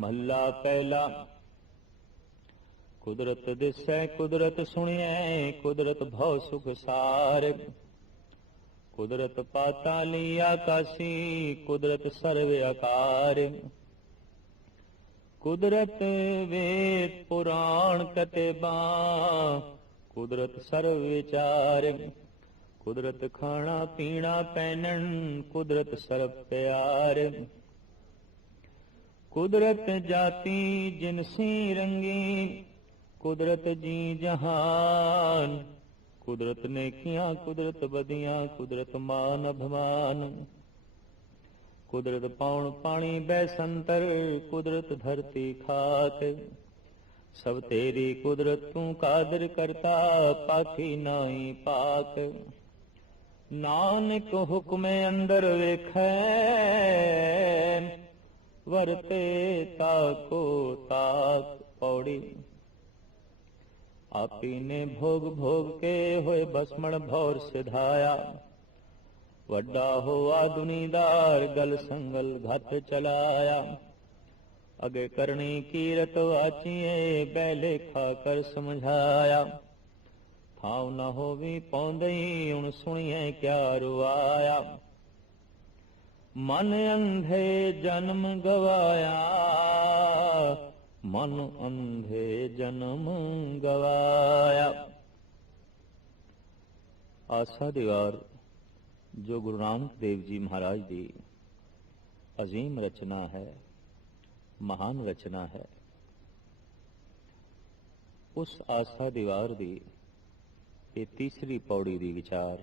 ਮਹੱਲਾ ਪਹਿਲਾ। ਕੁਦਰਤ ਦਿਸੈ, ਕੁਦਰਤ ਸੁਣਿਐ, ਕੁਦਰਤ ਭਉ ਸੁਖ ਸਾਰ। ਕੁਦਰਤ ਪਾਤਾਲੀ ਆਕਾਸੀ, ਕੁਦਰਤ ਸਰਵ ਆਕਾਰ। ਕੁਦਰਤ ਵੇਦ ਪੁਰਾਣ ਕਤਿਬਾ, ਕੁਦਰਤ ਸਰਵ ਵਿਚਾਰ। ਕੁਦਰਤ ਖਾਣਾ ਪੀਣਾ ਪਹਿਨਣ ਕੁਦਰਤ ਸਰਬ ਪਿਆਰ। ਕੁਦਰਤ ਜਾਤੀ ਜਿਨਸੀ ਰੰਗੀ, ਕੁਦਰਤ ਜੀ ਜਹਾਨ। ਕੁਦਰਤ ਨੇਕੀਆਂ ਕੁਦਰਤ ਬਦੀਆਂ ਕੁਦਰਤ ਮਾਨ ਅਭਿਮਾਨ। ਕੁਦਰਤ ਪਾਉਣ ਪਾਣੀ ਬੈ ਸੰਤਰ, ਕੁਦਰਤ ਧਰਤੀ ਖਾਤ। ਸਭ ਤੇਰੀ ਕੁਦਰਤ ਤੂੰ ਕਾਦਰ ਕਰਤਾ, ਪਾਖੀ ਨਾਹੀ ਪਾਕ। ਨਾਨਕ ਹੁਕਮੇ ਅੰਦਰ ਵੇਖੈ ਵਰਤੇ ਤਾਕੋ ਤਾਕ ਪੌੜੀ ਆਪੀ ਨੇ ਭੋਗ ਭੋਗ ਕੇ ਹੋਏ ਬਸਮਣ ਭੌਰ ਸਿਧਾਇਆ ਵੱਡਾ ਹੋਆ ਦੁਨੀਦਾਰ ਗਲ ਸੰਗਲ ਘਟ ਚਲਾਇਆ ਅਗੇ ਕਰਨੀ ਕੀਰਤ ਆਚੀਏ ਬੈਲੇ ਖਾ ਕਰ ਸਮਝਾਇਆ ਥਾਉ ਨ ਹੋਵੀ ਪੌਂਦਈ ਹੁਣ ਸੁਣੀਏ ਕਿਆ ਰੁਆਇਆ ਮਨ ਅੰਧੇ ਜਨਮ ਗਵਾਇਆ। ਮਨ ਅੰਧੇ ਜਨਮ ਗਵਾਇਆ। ਆਸਾ ਦੀਵਾਰ ਜੋ ਗੁਰੂ ਨਾਨਕ ਦੇਵ ਜੀ ਮਹਾਰਾਜ ਦੀ ਅਜ਼ੀਮ ਰਚਨਾ ਹੈ, ਮਹਾਨ ਰਚਨਾ ਹੈ, ਉਸ ਆਸਾ ਦੀਵਾਰ ਦੀ ਇਹ ਤੀਸਰੀ ਪੌੜੀ ਦੀ ਵਿਚਾਰ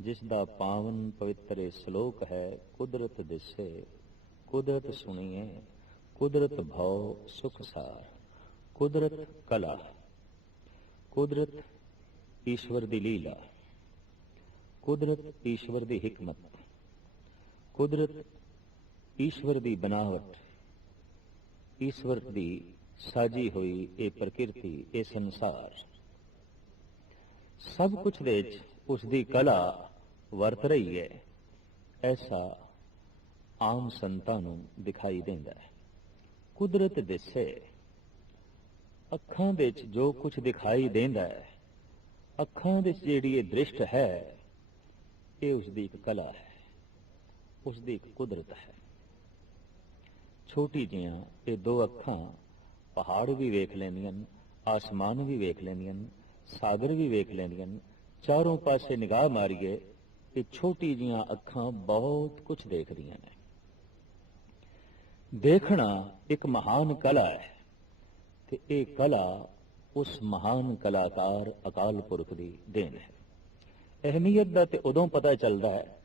ਜਿਸ ਦਾ ਪਾਵਨ ਪਵਿੱਤਰ ਸ਼ਲੋਕ ਹੈ, ਕੁਦਰਤ ਦਿਸੇ, ਕੁਦਰਤ ਸੁਣੀਏ ਕੁਦਰਤ ਭਉ ਸੁਖ ਸਾਰ, ਕੁਦਰਤ ਕਲਾ, ਕੁਦਰਤ ਈਸ਼ਵਰ ਦੀ ਲੀਲਾ, ਕੁਦਰਤ ਈਸ਼ਵਰ ਦੀ ਹਕਮਤ, ਕੁਦਰਤ ਈਸ਼ਵਰ ਦੀ ਬਨਾਵਟ, ਈਸ਼ਵਰ ਦੀ ਸਾਜੀ ਹੋਈ ਇਹ ਪ੍ਰਕਿਰਤੀ, ਇਹ ਸੰਸਾਰ। ਸਭ ਕੁਝ ਵਿੱਚ ਉਸ ਦੀ ਕਲਾ ਵਰਤ ਰਹੀ ਹੈ। ਐਸਾ ਆਮ ਸੰਤਾਂ ਨੂੰ ਦਿਖਾਈ ਦਿੰਦਾ ਹੈ। ਕੁਦਰਤ ਦਿਸੇ। ਅੱਖਾਂ ਵਿੱਚ ਜੋ ਕੁਝ ਦਿਖਾਈ ਦਿੰਦਾ ਹੈ, ਅੱਖਾਂ ਵਿੱਚ ਜਿਹੜੀ ਇਹ ਦ੍ਰਿਸ਼ਟ ਹੈ, ਇਹ ਉਸ ਦੀ ਇੱਕ ਕਲਾ ਹੈ। ਉਸ ਦੀ ਇੱਕ ਕੁਦਰਤ ਹੈ। ਛੋਟੀ ਜੀਆਂ ਇਹ ਦੋ ਅੱਖਾਂ ਪਹਾੜ ਵੀ ਵੇਖ ਲੈਂਦੀਆਂ ਨੇ ਆਸਮਾਨ ਵੀ ਵੇਖ ਲੈਂਦੀਆਂ ਨੇ ਸਾਗਰ ਵੀ ਵੇਖ ਲੈਂਦੀਆਂ ਨੇ ਚਾਰੋਂ ਪਾਸੇ ਨਿਗਾਹ ਮਾਰੀਏ ਇਹ ਛੋਟੀ ਜੀਆਂ ਅੱਖਾਂ ਬਹੁਤ ਕੁਝ ਦੇਖਦੀਆਂ ਨੇ। ਦੇਖਣਾ ਇੱਕ ਮਹਾਨ ਕਲਾ ਹੈ ਤੇ ਇਹ ਕਲਾ ਉਸ ਮਹਾਨ ਕਲਾਕਾਰ ਅਕਾਲ ਪੁਰਖ ਦੀ ਦੇਣ ਹੈ। ਅਹਿਮੀਅਤ ਦਾ ਤੇ ਉਦੋਂ ਪਤਾ ਚੱਲਦਾ ਹੈ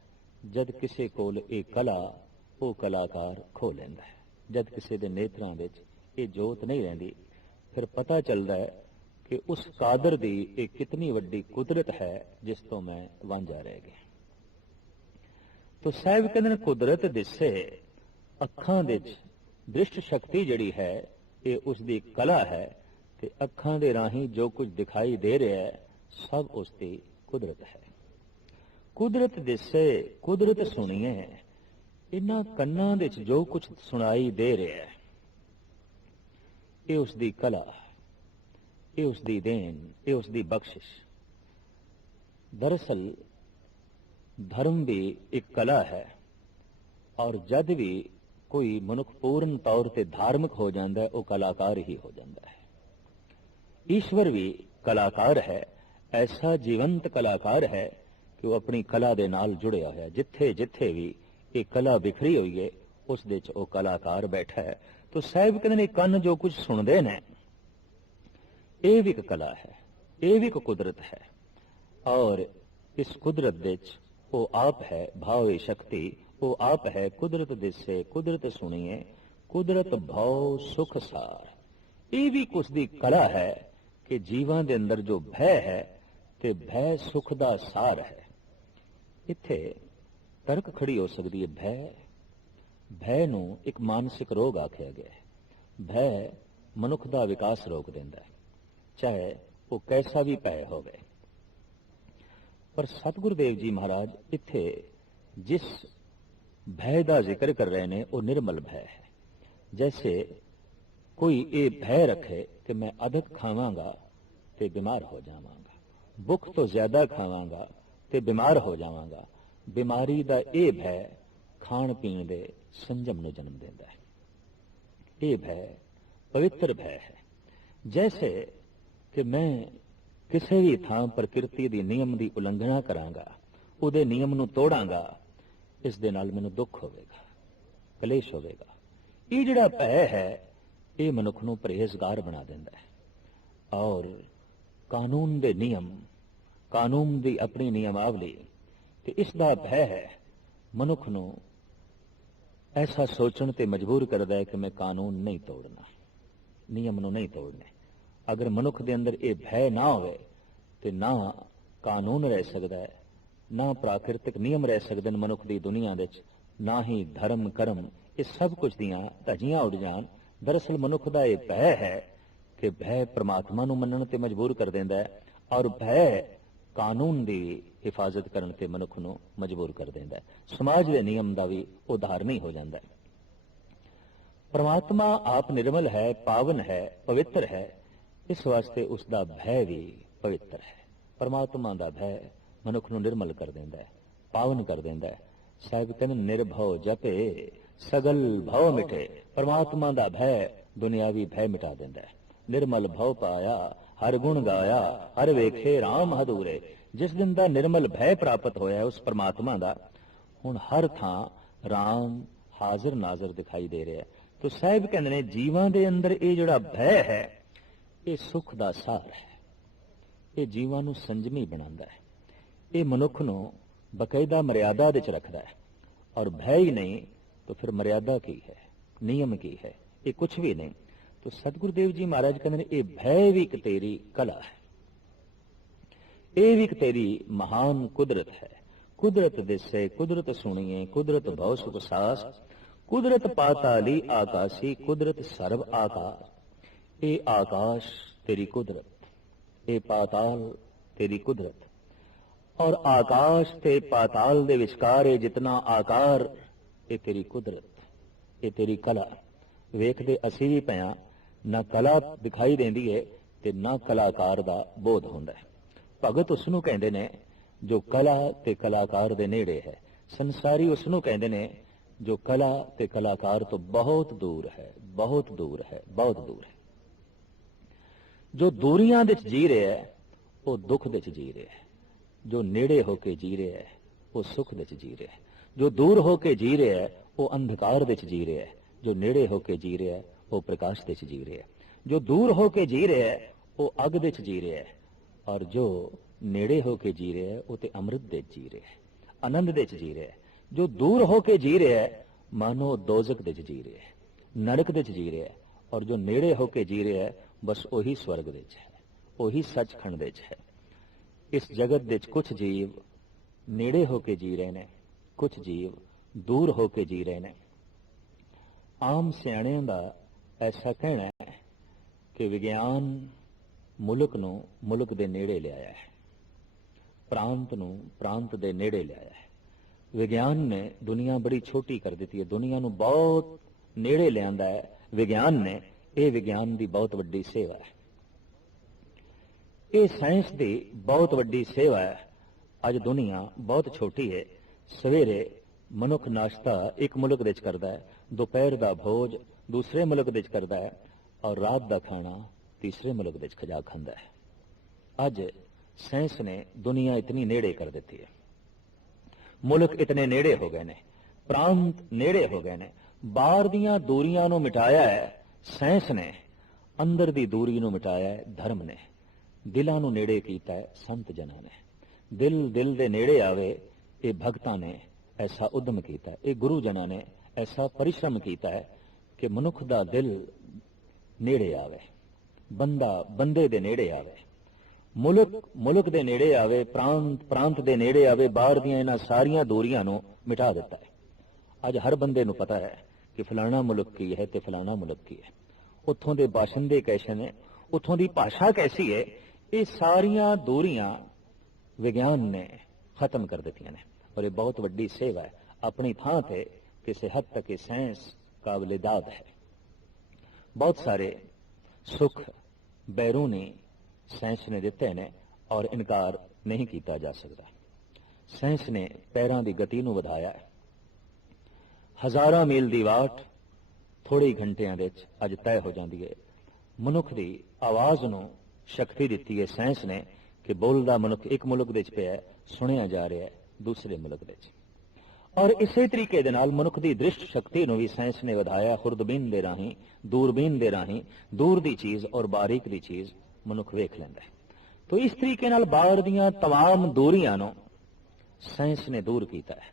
ਜਦ ਕਿਸੇ ਕੋਲ ਇਹ ਕਲਾ ਉਹ ਕਲਾਕਾਰ ਖੋ ਲੈਂਦਾ ਹੈ। ਜਦ ਕਿਸੇ ਦੇ ਨੇਤਰਾਂ ਵਿੱਚ ਇਹ ਜੋਤ ਨਹੀਂ ਰਹਿੰਦੀ, ਫਿਰ ਪਤਾ ਚੱਲਦਾ ਹੈ ਕਿ ਉਸ ਕਾਦਰ ਦੀ ਇਹ ਕਿਤਨੀ ਵੱਡੀ ਕੁਦਰਤ ਹੈ ਜਿਸ ਤੋਂ ਮੈਂ ਵਾਂਝਾ ਰਹਿ ਗਿਆ। ਤੋ ਸਾਹਿਬ ਕਹਿੰਦੇ ਨੇ, ਕੁਦਰਤ ਦਿਸੇ, ਅੱਖਾਂ ਦੇ ਵਿੱਚ ਦ੍ਰਿਸ਼ਟ ਸ਼ਕਤੀ ਜਿਹੜੀ ਹੈ, ਇਹ ਉਸ ਦੀ ਕਲਾ ਹੈ ਤੇ ਅੱਖਾਂ ਦੇ ਰਾਹੀਂ ਜੋ ਕੁਝ ਦਿਖਾਈ ਦੇ ਰਿਹਾ ਹੈ, ਸਭ ਉਸ ਦੀ ਕੁਦਰਤ ਹੈ। ਕੁਦਰਤ ਦਿਸੇ, ਕੁਦਰਤ ਸੁਣੀਏ ਇਨ੍ਹਾਂ ਕੰਨਾਂ ਦੇ ਵਿੱਚ ਜੋ ਕੁਝ ਸੁਣਾਈ ਦੇ ਰਿਹਾ ਹੈ, ਇਹ ਉਸ ਦੀ ਕਲਾ, ਇਹ ਉਸ ਦੀ ਦੇਣ, ਇਹ ਉਸ ਦੀ ਬਖਸ਼ਿਸ਼। ਦਰਅਸਲ ਧਰਮ ਵੀ ਇੱਕ ਕਲਾ ਹੈ ਔਰ ਜਦ ਵੀ ਕੋਈ ਮਨੁੱਖ ਪੂਰਨ ਤੌਰ ਤੇ ਧਾਰਮਿਕ ਹੋ ਜਾਂਦਾ ਹੈ, ਉਹ ਕਲਾਕਾਰ ਹੀ ਹੋ ਜਾਂਦਾ ਹੈ। ਈਸ਼ਵਰ ਵੀ ਕਲਾਕਾਰ ਹੈ, ਐਸਾ ਜੀਵੰਤ ਕਲਾਕਾਰ ਹੈ ਕਿ ਉਹ ਆਪਣੀ ਕਲਾ ਦੇ ਨਾਲ ਜੁੜਿਆ ਹੋਇਆ ਜਿੱਥੇ ਜਿੱਥੇ ਵੀ ਇਹ ਕਲਾ ਵਿਖਰੀ ਹੋਈ ਹੈ, ਉਸ ਦੇ ਚ ਉਹ ਕਲਾਕਾਰ ਬੈਠਾ ਹੈ। ਤੋ ਸਾਹਿਬ ਕਹਿੰਦੇ ਨੇ, ਕੰਨ ਜੋ ਕੁਝ ਸੁਣਦੇ ਨੇ, ਇਹ ਵੀ ਇੱਕ ਕਲਾ ਹੈ, ਇਹ ਵੀ ਇੱਕ ਕੁਦਰਤ ਹੈ। ਔਰ ਇਸ ਕੁਦਰਤ ਦੇ ਚ ਉਹ ਆਪ ਹੈ ਭਾਵੇ ਸ਼ਕਤੀ ਉਹ ਆਪ ਹੈ ਕੁਦਰਤ ਦਿਸੇ ਕੁਦਰਤ ਸੁਣੀਏ ਕੁਦਰਤ ਭਉ ਸੁਖ ਸਾਰ ਇਹ ਵੀ ਕੁਛ ਦੀ ਕਲਾ ਹੈ ਕਿ ਜੀਵਾਂ ਦੇ ਅੰਦਰ ਜੋ ਭੈ ਹੈ ਤੇ ਭੈ ਸੁਖ ਦਾ ਸਾਰ ਹੈ ਇੱਥੇ ਤਰਕ ਖੜੀ ਹੋ ਸਕਦੀ ਹੈ ਭੈ ਭੈ ਨੂੰ ਇੱਕ ਮਾਨਸਿਕ ਰੋਗ ਆਖਿਆ ਗਿਆ ਹੈ ਭੈ ਮਨੁੱਖ ਦਾ ਵਿਕਾਸ ਰੋਕ ਦਿੰਦਾ ਹੈ ਚਾਹੇ ਉਹ ਕੈਸਾ ਵੀ ਭੈ ਹੋਵੇ ਪਰ ਸਤਿਗੁਰੂ ਦੇਵ ਜੀ ਮਹਾਰਾਜ, ਇੱਥੇ ਜਿਸ ਭੈ ਦਾ ਜ਼ਿਕਰ ਕਰ ਰਹੇ ਨੇ, ਉਹ ਨਿਰਮਲ ਭੈ ਹੈ। ਜੈਸੇ ਕੋਈ ਇਹ ਭੈ ਰੱਖੇ ਕਿ ਮੈਂ ਅਧਿਕ ਖਾਵਾਂਗਾ ਤੇ ਬਿਮਾਰ ਹੋ ਜਾਵਾਂਗਾ। ਭੁੱਖ ਤੋਂ ਜ਼ਿਆਦਾ ਖਾਵਾਂਗਾ ਤੇ ਬਿਮਾਰ ਹੋ ਜਾਵਾਂਗਾ। ਬਿਮਾਰੀ ਦਾ ਇਹ ਭੈ ਖਾਣ ਪੀਣ ਦੇ ਸੰਜਮ ਨੂੰ ਜਨਮ ਦਿੰਦਾ ਹੈ। ਇਹ ਭੈ ਪਵਿੱਤਰ ਭੈ ਹੈ। ਜੈਸੇ ਕਿ ਮੈਂ ਕਿਸੇ ਵੀ ਥਾਂ ਪ੍ਰਕਿਰਤੀ ਦੀ ਨਿਯਮ ਦੀ ਉਲੰਘਣਾ ਕਰਾਂਗਾ, ਉਹਦੇ ਨਿਯਮ ਨੂੰ ਤੋੜਾਂਗਾ, ਇਸ ਦੇ ਨਾਲ ਮੈਨੂੰ ਦੁੱਖ ਹੋਵੇਗਾ, ਕਲੇਸ਼ ਹੋਵੇਗਾ। ਇਹ ਜਿਹੜਾ ਭੈ ਹੈ, ਇਹ ਮਨੁੱਖ ਨੂੰ ਪਰਹੇਜ਼ਗਾਰ ਬਣਾ ਦਿੰਦਾ ਹੈ। ਔਰ ਕਾਨੂੰਨ ਦੇ ਨਿਯਮ, ਕਾਨੂੰਨ ਦੀ ਆਪਣੀ ਨਿਯਮਾਵਲੀ, ਤੇ ਇਸ ਦਾ ਭੈ ਹੈ, ਮਨੁੱਖ ਨੂੰ ਐਸਾ ਸੋਚਣ ਤੇ ਮਜਬੂਰ ਕਰਦਾ ਹੈ ਕਿ ਮੈਂ ਕਾਨੂੰਨ ਨਹੀਂ ਤੋੜਨਾ, ਨਿਯਮ ਨੂੰ ਨਹੀਂ ਤੋੜਨੇ ਅਗਰ ਮਨੁੱਖ ਦੇ ਅੰਦਰ ਇਹ ਭੈ ਨਾ ਹੋਵੇ, ਤੇ ਨਾ ਕਾਨੂੰਨ ਰਹਿ ਸਕਦਾ ਹੈ, ਨਾ ਪ੍ਰਾਕਿਰਤਿਕ ਨਿਯਮ ਰਹਿ ਸਕਦੇ ਨੇ ਮਨੁੱਖ ਦੀ ਦੁਨੀਆ ਵਿੱਚ, ਨਾ ਹੀ ਧਰਮ, ਕਰਮ, ਇਹ ਸਭ ਕੁਝ ਦੀਆਂ ਧਜੀਆਂ ਉੱਡ ਜਾਣ। ਦਰਅਸਲ ਮਨੁੱਖ ਦਾ ਇਹ ਭੈ ਹੈ ਕਿ ਭੈ ਪ੍ਰਮਾਤਮਾ ਨੂੰ ਮੰਨਣ ਤੇ ਮਜਬੂਰ ਕਰ ਦਿੰਦਾ ਹੈ, ਔਰ ਭੈ ਕਾਨੂੰਨ ਦੀ ਹਿਫਾਜ਼ਤ ਕਰਨ ਤੇ ਮਨੁੱਖ ਨੂੰ ਮਜਬੂਰ ਕਰ ਦਿੰਦਾ ਹੈ। ਸਮਾਜ ਦੇ ਨਿਯਮ ਦਾ ਵੀ ਉਦਾਹਰਨ ਹੀ ਹੋ ਜਾਂਦਾ ਹੈ। ਪਰਮਾਤਮਾ ਆਪ ਨਿਰਮਲ ਹੈ, ਪਾਵਨ ਹੈ, ਪਵਿੱਤਰ ਹੈ ਇਸ ਵਾਸਤੇ ਉਸ ਦਾ ਭੈ ਵੀ ਪਵਿੱਤਰ ਹੈ। ਪਰਮਾਤਮਾ ਦਾ ਭੈ ਮਨੁੱਖ ਨੂੰ ਨਿਰਮਲ ਕਰ ਦਿੰਦਾ ਹੈ, ਪਾਵਨ ਕਰ ਦਿੰਦਾ ਹੈ। ਸਾਹਿਬ ਕਹਿੰਦੇ ਨਿਰਭਉ ਜਪੇ, ਸਗਲ ਭਉ ਮਿਟੇ। ਪਰਮਾਤਮਾ ਦਾ ਭੈ ਦੁਨਿਆਵੀ ਭੈ ਮਿਟਾ ਦਿੰਦਾ ਹੈ। ਨਿਰਮਲ ਭਉ ਪਾਇਆ, ਹਰ ਗੁਣ ਗਾਇਆ, ਹਰ ਵੇਖੇ RAM ਹਦੂਰੇ ਜਿਸ ਦਿਨ ਦਾ ਨਿਰਮਲ ਭੈ ਪ੍ਰਾਪਤ ਹੋਇਆ, ਉਸ ਪਰਮਾਤਮਾ ਦਾ ਹੁਣ ਹਰ ਥਾਂ RAM ਹਾਜ਼ਰ ਨਾਜ਼ਰ ਦਿਖਾਈ ਦੇ ਰਿਹਾ ਹੈ। ਤੋ ਸਾਹਿਬ ਕਹਿੰਦੇ ਨੇ, ਜੀਵਾਂ ਦੇ ਅੰਦਰ ਇਹ ਜਿਹੜਾ ਭੈ ਹੈ ਇਹ ਸੁਖ ਦਾ ਸਾਰ ਹੈ। ਇਹ ਜੀਵਾਂ ਨੂੰ ਸੰਜਮੀ ਬਣਾਉਂਦਾ ਹੈ। ਇਹ ਮਨੁੱਖ ਨੂੰ ਬਕਾਇਦਾ ਮਰਿਆਦਾ ਵਿੱਚ ਰੱਖਦਾ ਹੈ। ਔਰ ਭੈ ਹੀ ਨਹੀਂ, ਤਾਂ ਫਿਰ ਮਰਿਆਦਾ ਕੀ ਹੈ? ਨਿਯਮ ਕੀ ਹੈ? ਇਹ ਕੁਝ ਵੀ ਨਹੀਂ। ਤੋ ਸਤਿਗੁਰੂ ਦੇਵ ਜੀ ਮਹਾਰਾਜ ਕਹਿੰਦੇ ਨੇ, ਇਹ ਭੈ ਵੀ ਇੱਕ ਤੇਰੀ ਕਲਾ ਹੈ। ਇਹ ਵੀ ਇੱਕ ਤੇਰੀ ਮਹਾਨ ਕੁਦਰਤ ਹੈ। ਕੁਦਰਤ ਦਿਸੇ, ਕੁਦਰਤ ਸੁਣੀਏ, ਕੁਦਰਤ ਬਹੁ ਸੁਖ ਸਾਸ। ਕੁਦਰਤ ਪਾਤਾਲੀ ਆਕਾਸ਼ੀ, ਕੁਦਰਤ ਸਰਬ ਆਕਾਰ। ਇਹ ਆਕਾਸ਼ ਤੇਰੀ ਕੁਦਰਤ ਇਹ ਪਾਤਾਲ ਤੇਰੀ ਕੁਦਰਤ ਔਰ ਆਕਾਸ਼ ਤੇ ਪਾਤਾਲ ਦੇ ਵਿਚਕਾਰ ਇਹ ਜਿਤਨਾ ਆਕਾਰ ਇਹ ਤੇਰੀ ਕੁਦਰਤ ਇਹ ਤੇਰੀ ਕਲਾ ਵੇਖਦੇ ਅਸੀਂ ਵੀ ਪਿਆ ਨਾ ਕਲਾ ਦਿਖਾਈ ਦਿੰਦੀ ਏ ਤੇ ਨਾ ਕਲਾਕਾਰ ਦਾ ਬੋਧ ਹੁੰਦਾ ਹੈ ਭਗਤ ਉਸ ਨੂੰ ਕਹਿੰਦੇ ਨੇ ਜੋ ਕਲਾ ਤੇ ਕਲਾਕਾਰ ਦੇ ਨੇੜੇ ਹੈ ਸੰਸਾਰੀ ਉਸ ਨੂੰ ਕਹਿੰਦੇ ਨੇ ਜੋ ਕਲਾ ਤੇ ਕਲਾਕਾਰ ਤੋਂ ਬਹੁਤ ਦੂਰ ਹੈ ਬਹੁਤ ਦੂਰ ਹੈ ਬਹੁਤ ਦੂਰ ਹੈ ਜੋ ਦੂਰੀਆਂ ਵਿੱਚ ਜੀ ਰਿਹਾ ਹੈ ਉਹ ਦੁੱਖ ਦੇ ਵਿੱਚ ਜੀ ਰਿਹਾ ਹੈ ਜੋ ਨੇੜੇ ਹੋ ਕੇ ਜੀ ਰਿਹਾ ਹੈ ਉਹ ਦੇ ਵਿੱਚ ਜੀ ਰਿਹਾ ਹੈ ਜੋ ਦੂਰ ਹੋ ਕੇ ਜੀ ਰਿਹਾ ਹੈ ਉਹ ਅੰਧਕਾਰ ਦੇ ਵਿੱਚ ਜੀ ਰਿਹਾ ਹੈ ਜੋ ਨੇੜੇ ਹੋ ਕੇ ਜੀ ਰਿਹਾ ਹੈ ਉਹ ਪ੍ਰਕਾਸ਼ ਦੇ ਵਿੱਚ ਜੀ ਰਿਹਾ ਹੈ ਜੋ ਦੂਰ ਹੋ ਕੇ ਜੀ ਰਿਹਾ ਹੈ ਉਹ ਅਗ ਵਿੱਚ ਜੀ ਰਿਹਾ ਹੈ ਔਰ ਜੋ ਨੇੜੇ ਹੋ ਕੇ ਜੀ ਰਿਹਾ ਹੈ ਉਹ ਤੇ ਅੰਮ੍ਰਿਤ ਦੇ ਜੀ ਰਿਹਾ ਹੈ ਆਨੰਦ ਦੇ ਚ ਜੀ ਰਿਹਾ ਹੈ ਜੋ ਦੂਰ ਹੋ ਕੇ ਜੀ ਰਿਹਾ ਹੈ ਮਾਨੋ ਦੋਜ਼ਖ ਦੇ ਚ ਜੀ ਰਿਹਾ ਹੈ ਨਰਕ ਦੇ ਚ ਜੀ ਰਿਹਾ ਹੈ ਔਰ ਜੋ ਨੇੜੇ ਹੋ ਕੇ ਜੀ ਰਿਹਾ ਹੈ ਬਸ ਉਹੀ ਸਵਰਗ ਦੇ ਵਿੱਚ ਹੈ, ਉਹੀ ਸੱਚਖੰਡ ਦੇ 'ਚ ਹੈ। ਇਸ ਜਗਤ ਦੇ ਵਿੱਚ ਕੁਝ ਜੀਵ ਨੇੜੇ ਹੋ ਕੇ ਜੀ ਰਹੇ ਨੇ ਕੁਝ ਜੀਵ ਦੂਰ ਹੋ ਕੇ ਜੀ ਰਹੇ ਨੇ। ਆਮ ਸਿਆਣਿਆਂ ਦਾ ਐਸਾ ਕਹਿਣਾ ਹੈ ਕਿ ਵਿਗਿਆਨ ਮੁਲਕ ਨੂੰ ਮੁਲਕ ਦੇ ਨੇੜੇ ਲਿਆਇਆ ਹੈ, ਪ੍ਰਾਂਤ ਨੂੰ ਪ੍ਰਾਂਤ ਦੇ ਨੇੜੇ ਲਿਆਇਆ ਹੈ। ਵਿਗਿਆਨ ਨੇ ਦੁਨੀਆ ਬੜੀ ਛੋਟੀ ਕਰ ਦਿੱਤੀ ਹੈ, ਦੁਨੀਆ ਨੂੰ ਬਹੁਤ ਨੇੜੇ ਲਿਆਂਦਾ ਹੈ। ਵਿਗਿਆਨ ਨੇ ਇਹ ਵਿਗਿਆਨ ਦੀ ਬਹੁਤ ਵੱਡੀ ਸੇਵਾ ਹੈ। ਇਹ ਸਾਇੰਸ ਦੀ ਬਹੁਤ ਵੱਡੀ ਸੇਵਾ ਹੈ। ਅੱਜ ਦੁਨੀਆ ਬਹੁਤ ਛੋਟੀ ਹੈ। ਸਵੇਰੇ ਮਨੁੱਖ ਨਾਸ਼ਤਾ ਇੱਕ ਮੁਲਕ ਵਿੱਚ ਕਰਦਾ ਹੈ, ਦੁਪਹਿਰ ਦਾ ਭੋਜ ਦੂਸਰੇ ਮੁਲਕ ਵਿੱਚ ਕਰਦਾ ਹੈ ਔਰ ਰਾਤ ਦਾ ਖਾਣਾ ਤੀਸਰੇ ਮੁਲਕ ਵਿੱਚ ਖਜਾ ਖਾਂਦਾ ਹੈ। ਅੱਜ ਸਾਇੰਸ ਨੇ ਦੁਨੀਆ ਇਤਨੀ ਨੇੜੇ ਕਰ ਦਿੱਤੀ ਹੈ। ਮੁਲਕ ਇਤਨੇ ਨੇੜੇ ਹੋ ਗਏ ਨੇ, ਪ੍ਰਾਂਤ ਨੇੜੇ ਹੋ ਗਏ ਨੇ। ਬਾਹਰ ਦੀਆਂ ਦੂਰੀਆਂ ਨੂੰ ਮਿਟਾਇਆ ਹੈ ਸਾਇੰਸ ਨੇ ਅੰਦਰ ਦੀ ਦੂਰੀ ਨੂੰ ਮਿਟਾਇਆ ਹੈ, ਧਰਮ ਨੇ। ਦਿਲਾਂ ਨੂੰ ਨੇੜੇ ਕੀਤਾ ਹੈ, ਸੰਤ ਜਨਾਂ ਨੇ। ਦਿਲ ਦਿਲ ਦੇ ਨੇੜੇ ਆਵੇ, ਇਹ ਭਗਤਾਂ ਨੇ ਐਸਾ ਉਦਮ ਕੀਤਾ ਇਹ ਗੁਰੂ ਜਨਾਂ ਨੇ ਐਸਾ ਪਰਿਸ਼ਰਮ ਕੀਤਾ ਹੈ ਕਿ ਮਨੁੱਖ ਦਾ ਦਿਲ ਨੇੜੇ ਆਵੇ, ਬੰਦਾ, ਬੰਦੇ ਦੇ ਨੇੜੇ ਆਵੇ। ਮੁਲਕ ਮੁਲਕ ਦੇ ਨੇੜੇ ਆਵੇ, ਪ੍ਰਾਂਤ ਪ੍ਰਾਂਤ ਦੇ ਨੇੜੇ ਆਵੇ, ਬਾਹਰ ਦੀਆਂ ਇਹਨਾਂ ਸਾਰੀਆਂ ਦੂਰੀਆਂ ਨੂੰ ਮਿਟਾ ਦਿੱਤਾ ਹੈ। ਅੱਜ ਹਰ ਬੰਦੇ ਨੂੰ ਪਤਾ ਹੈ ਕਿ ਫਲਾਣਾ ਮੁਲਕ ਕੀ ਹੈ ਤੇ ਫਲਾਣਾ ਮੁਲਕ ਕੀ ਹੈ। ਉੱਥੋਂ ਦੇ ਬਾਸ਼ਿੰਦੇ ਕੈਸੇ ਨੇ, ਉੱਥੋਂ ਦੀ ਭਾਸ਼ਾ ਕੈਸੀ ਹੈ, ਇਹ ਸਾਰੀਆਂ ਦੂਰੀਆਂ ਵਿਗਿਆਨ ਨੇ ਖਤਮ ਕਰ ਦਿੱਤੀਆਂ ਨੇ। ਔਰ ਇਹ ਬਹੁਤ ਵੱਡੀ ਸੇਵਾ ਹੈ। ਆਪਣੀ ਥਾਂ ਤੇ ਕਿਸੇ ਹੱਦ ਤੱਕ ਇਹ ਸਾਇੰਸ ਕਾਬਲੇ ਦਾਦ ਹੈ। ਬਹੁਤ ਸਾਰੇ ਸੁੱਖ ਬੈਰੂਨੀ ਸਾਇੰਸ ਨੇ ਦਿੱਤੇ ਨੇ ਔਰ ਇਨਕਾਰ ਨਹੀਂ ਕੀਤਾ ਜਾ ਸਕਦਾ। ਸਾਇੰਸ ਨੇ ਪੈਰਾਂ ਦੀ ਗਤੀ ਨੂੰ ਵਧਾਇਆ ਹੈ। ਹਜ਼ਾਰਾਂ ਮੀਲ ਦੀ ਵਾਟ ਥੋੜੇ ਹੀ ਘੰਟਿਆਂ ਦੇ ਵਿੱਚ ਅੱਜ ਤੈਅ ਹੋ ਜਾਂਦੀ ਹੈ ਮਨੁੱਖ ਦੀ ਆਵਾਜ਼ ਨੂੰ ਸ਼ਕਤੀ ਦਿੱਤੀ ਹੈ ਸਾਇੰਸ ਨੇ ਕਿ ਬੋਲਦਾ ਮਨੁੱਖ ਇੱਕ ਮੁਲਕ ਦੇ ਵਿੱਚ ਪਿਆ ਹੈ, ਸੁਣਿਆ ਜਾ ਰਿਹਾ ਹੈ ਦੂਸਰੇ ਮੁਲਕ ਦੇ ਵਿੱਚ ਔਰ ਇਸੇ ਤਰੀਕੇ ਦੇ ਨਾਲ ਮਨੁੱਖ ਦੀ ਦ੍ਰਿਸ਼ਟ ਸ਼ਕਤੀ ਨੂੰ ਵੀ ਸਾਇੰਸ ਨੇ ਵਧਾਇਆ ਖੁਰਦਬੀਨ ਦੇ ਰਾਹੀਂ ਦੂਰਬੀਨ ਦੇ ਰਾਹੀਂ ਦੂਰ ਦੀ ਚੀਜ਼ ਔਰ ਬਾਰੀਕ ਦੀ ਚੀਜ਼ ਮਨੁੱਖ ਵੇਖ ਲੈਂਦਾ ਹੈ ਤੋ ਇਸ ਤਰੀਕੇ ਨਾਲ ਬਾਹਰ ਦੀਆਂ तमाम ਦੂਰੀਆਂ ਨੂੰ ਸਾਇੰਸ ਨੇ ਦੂਰ ਕੀਤਾ ਹੈ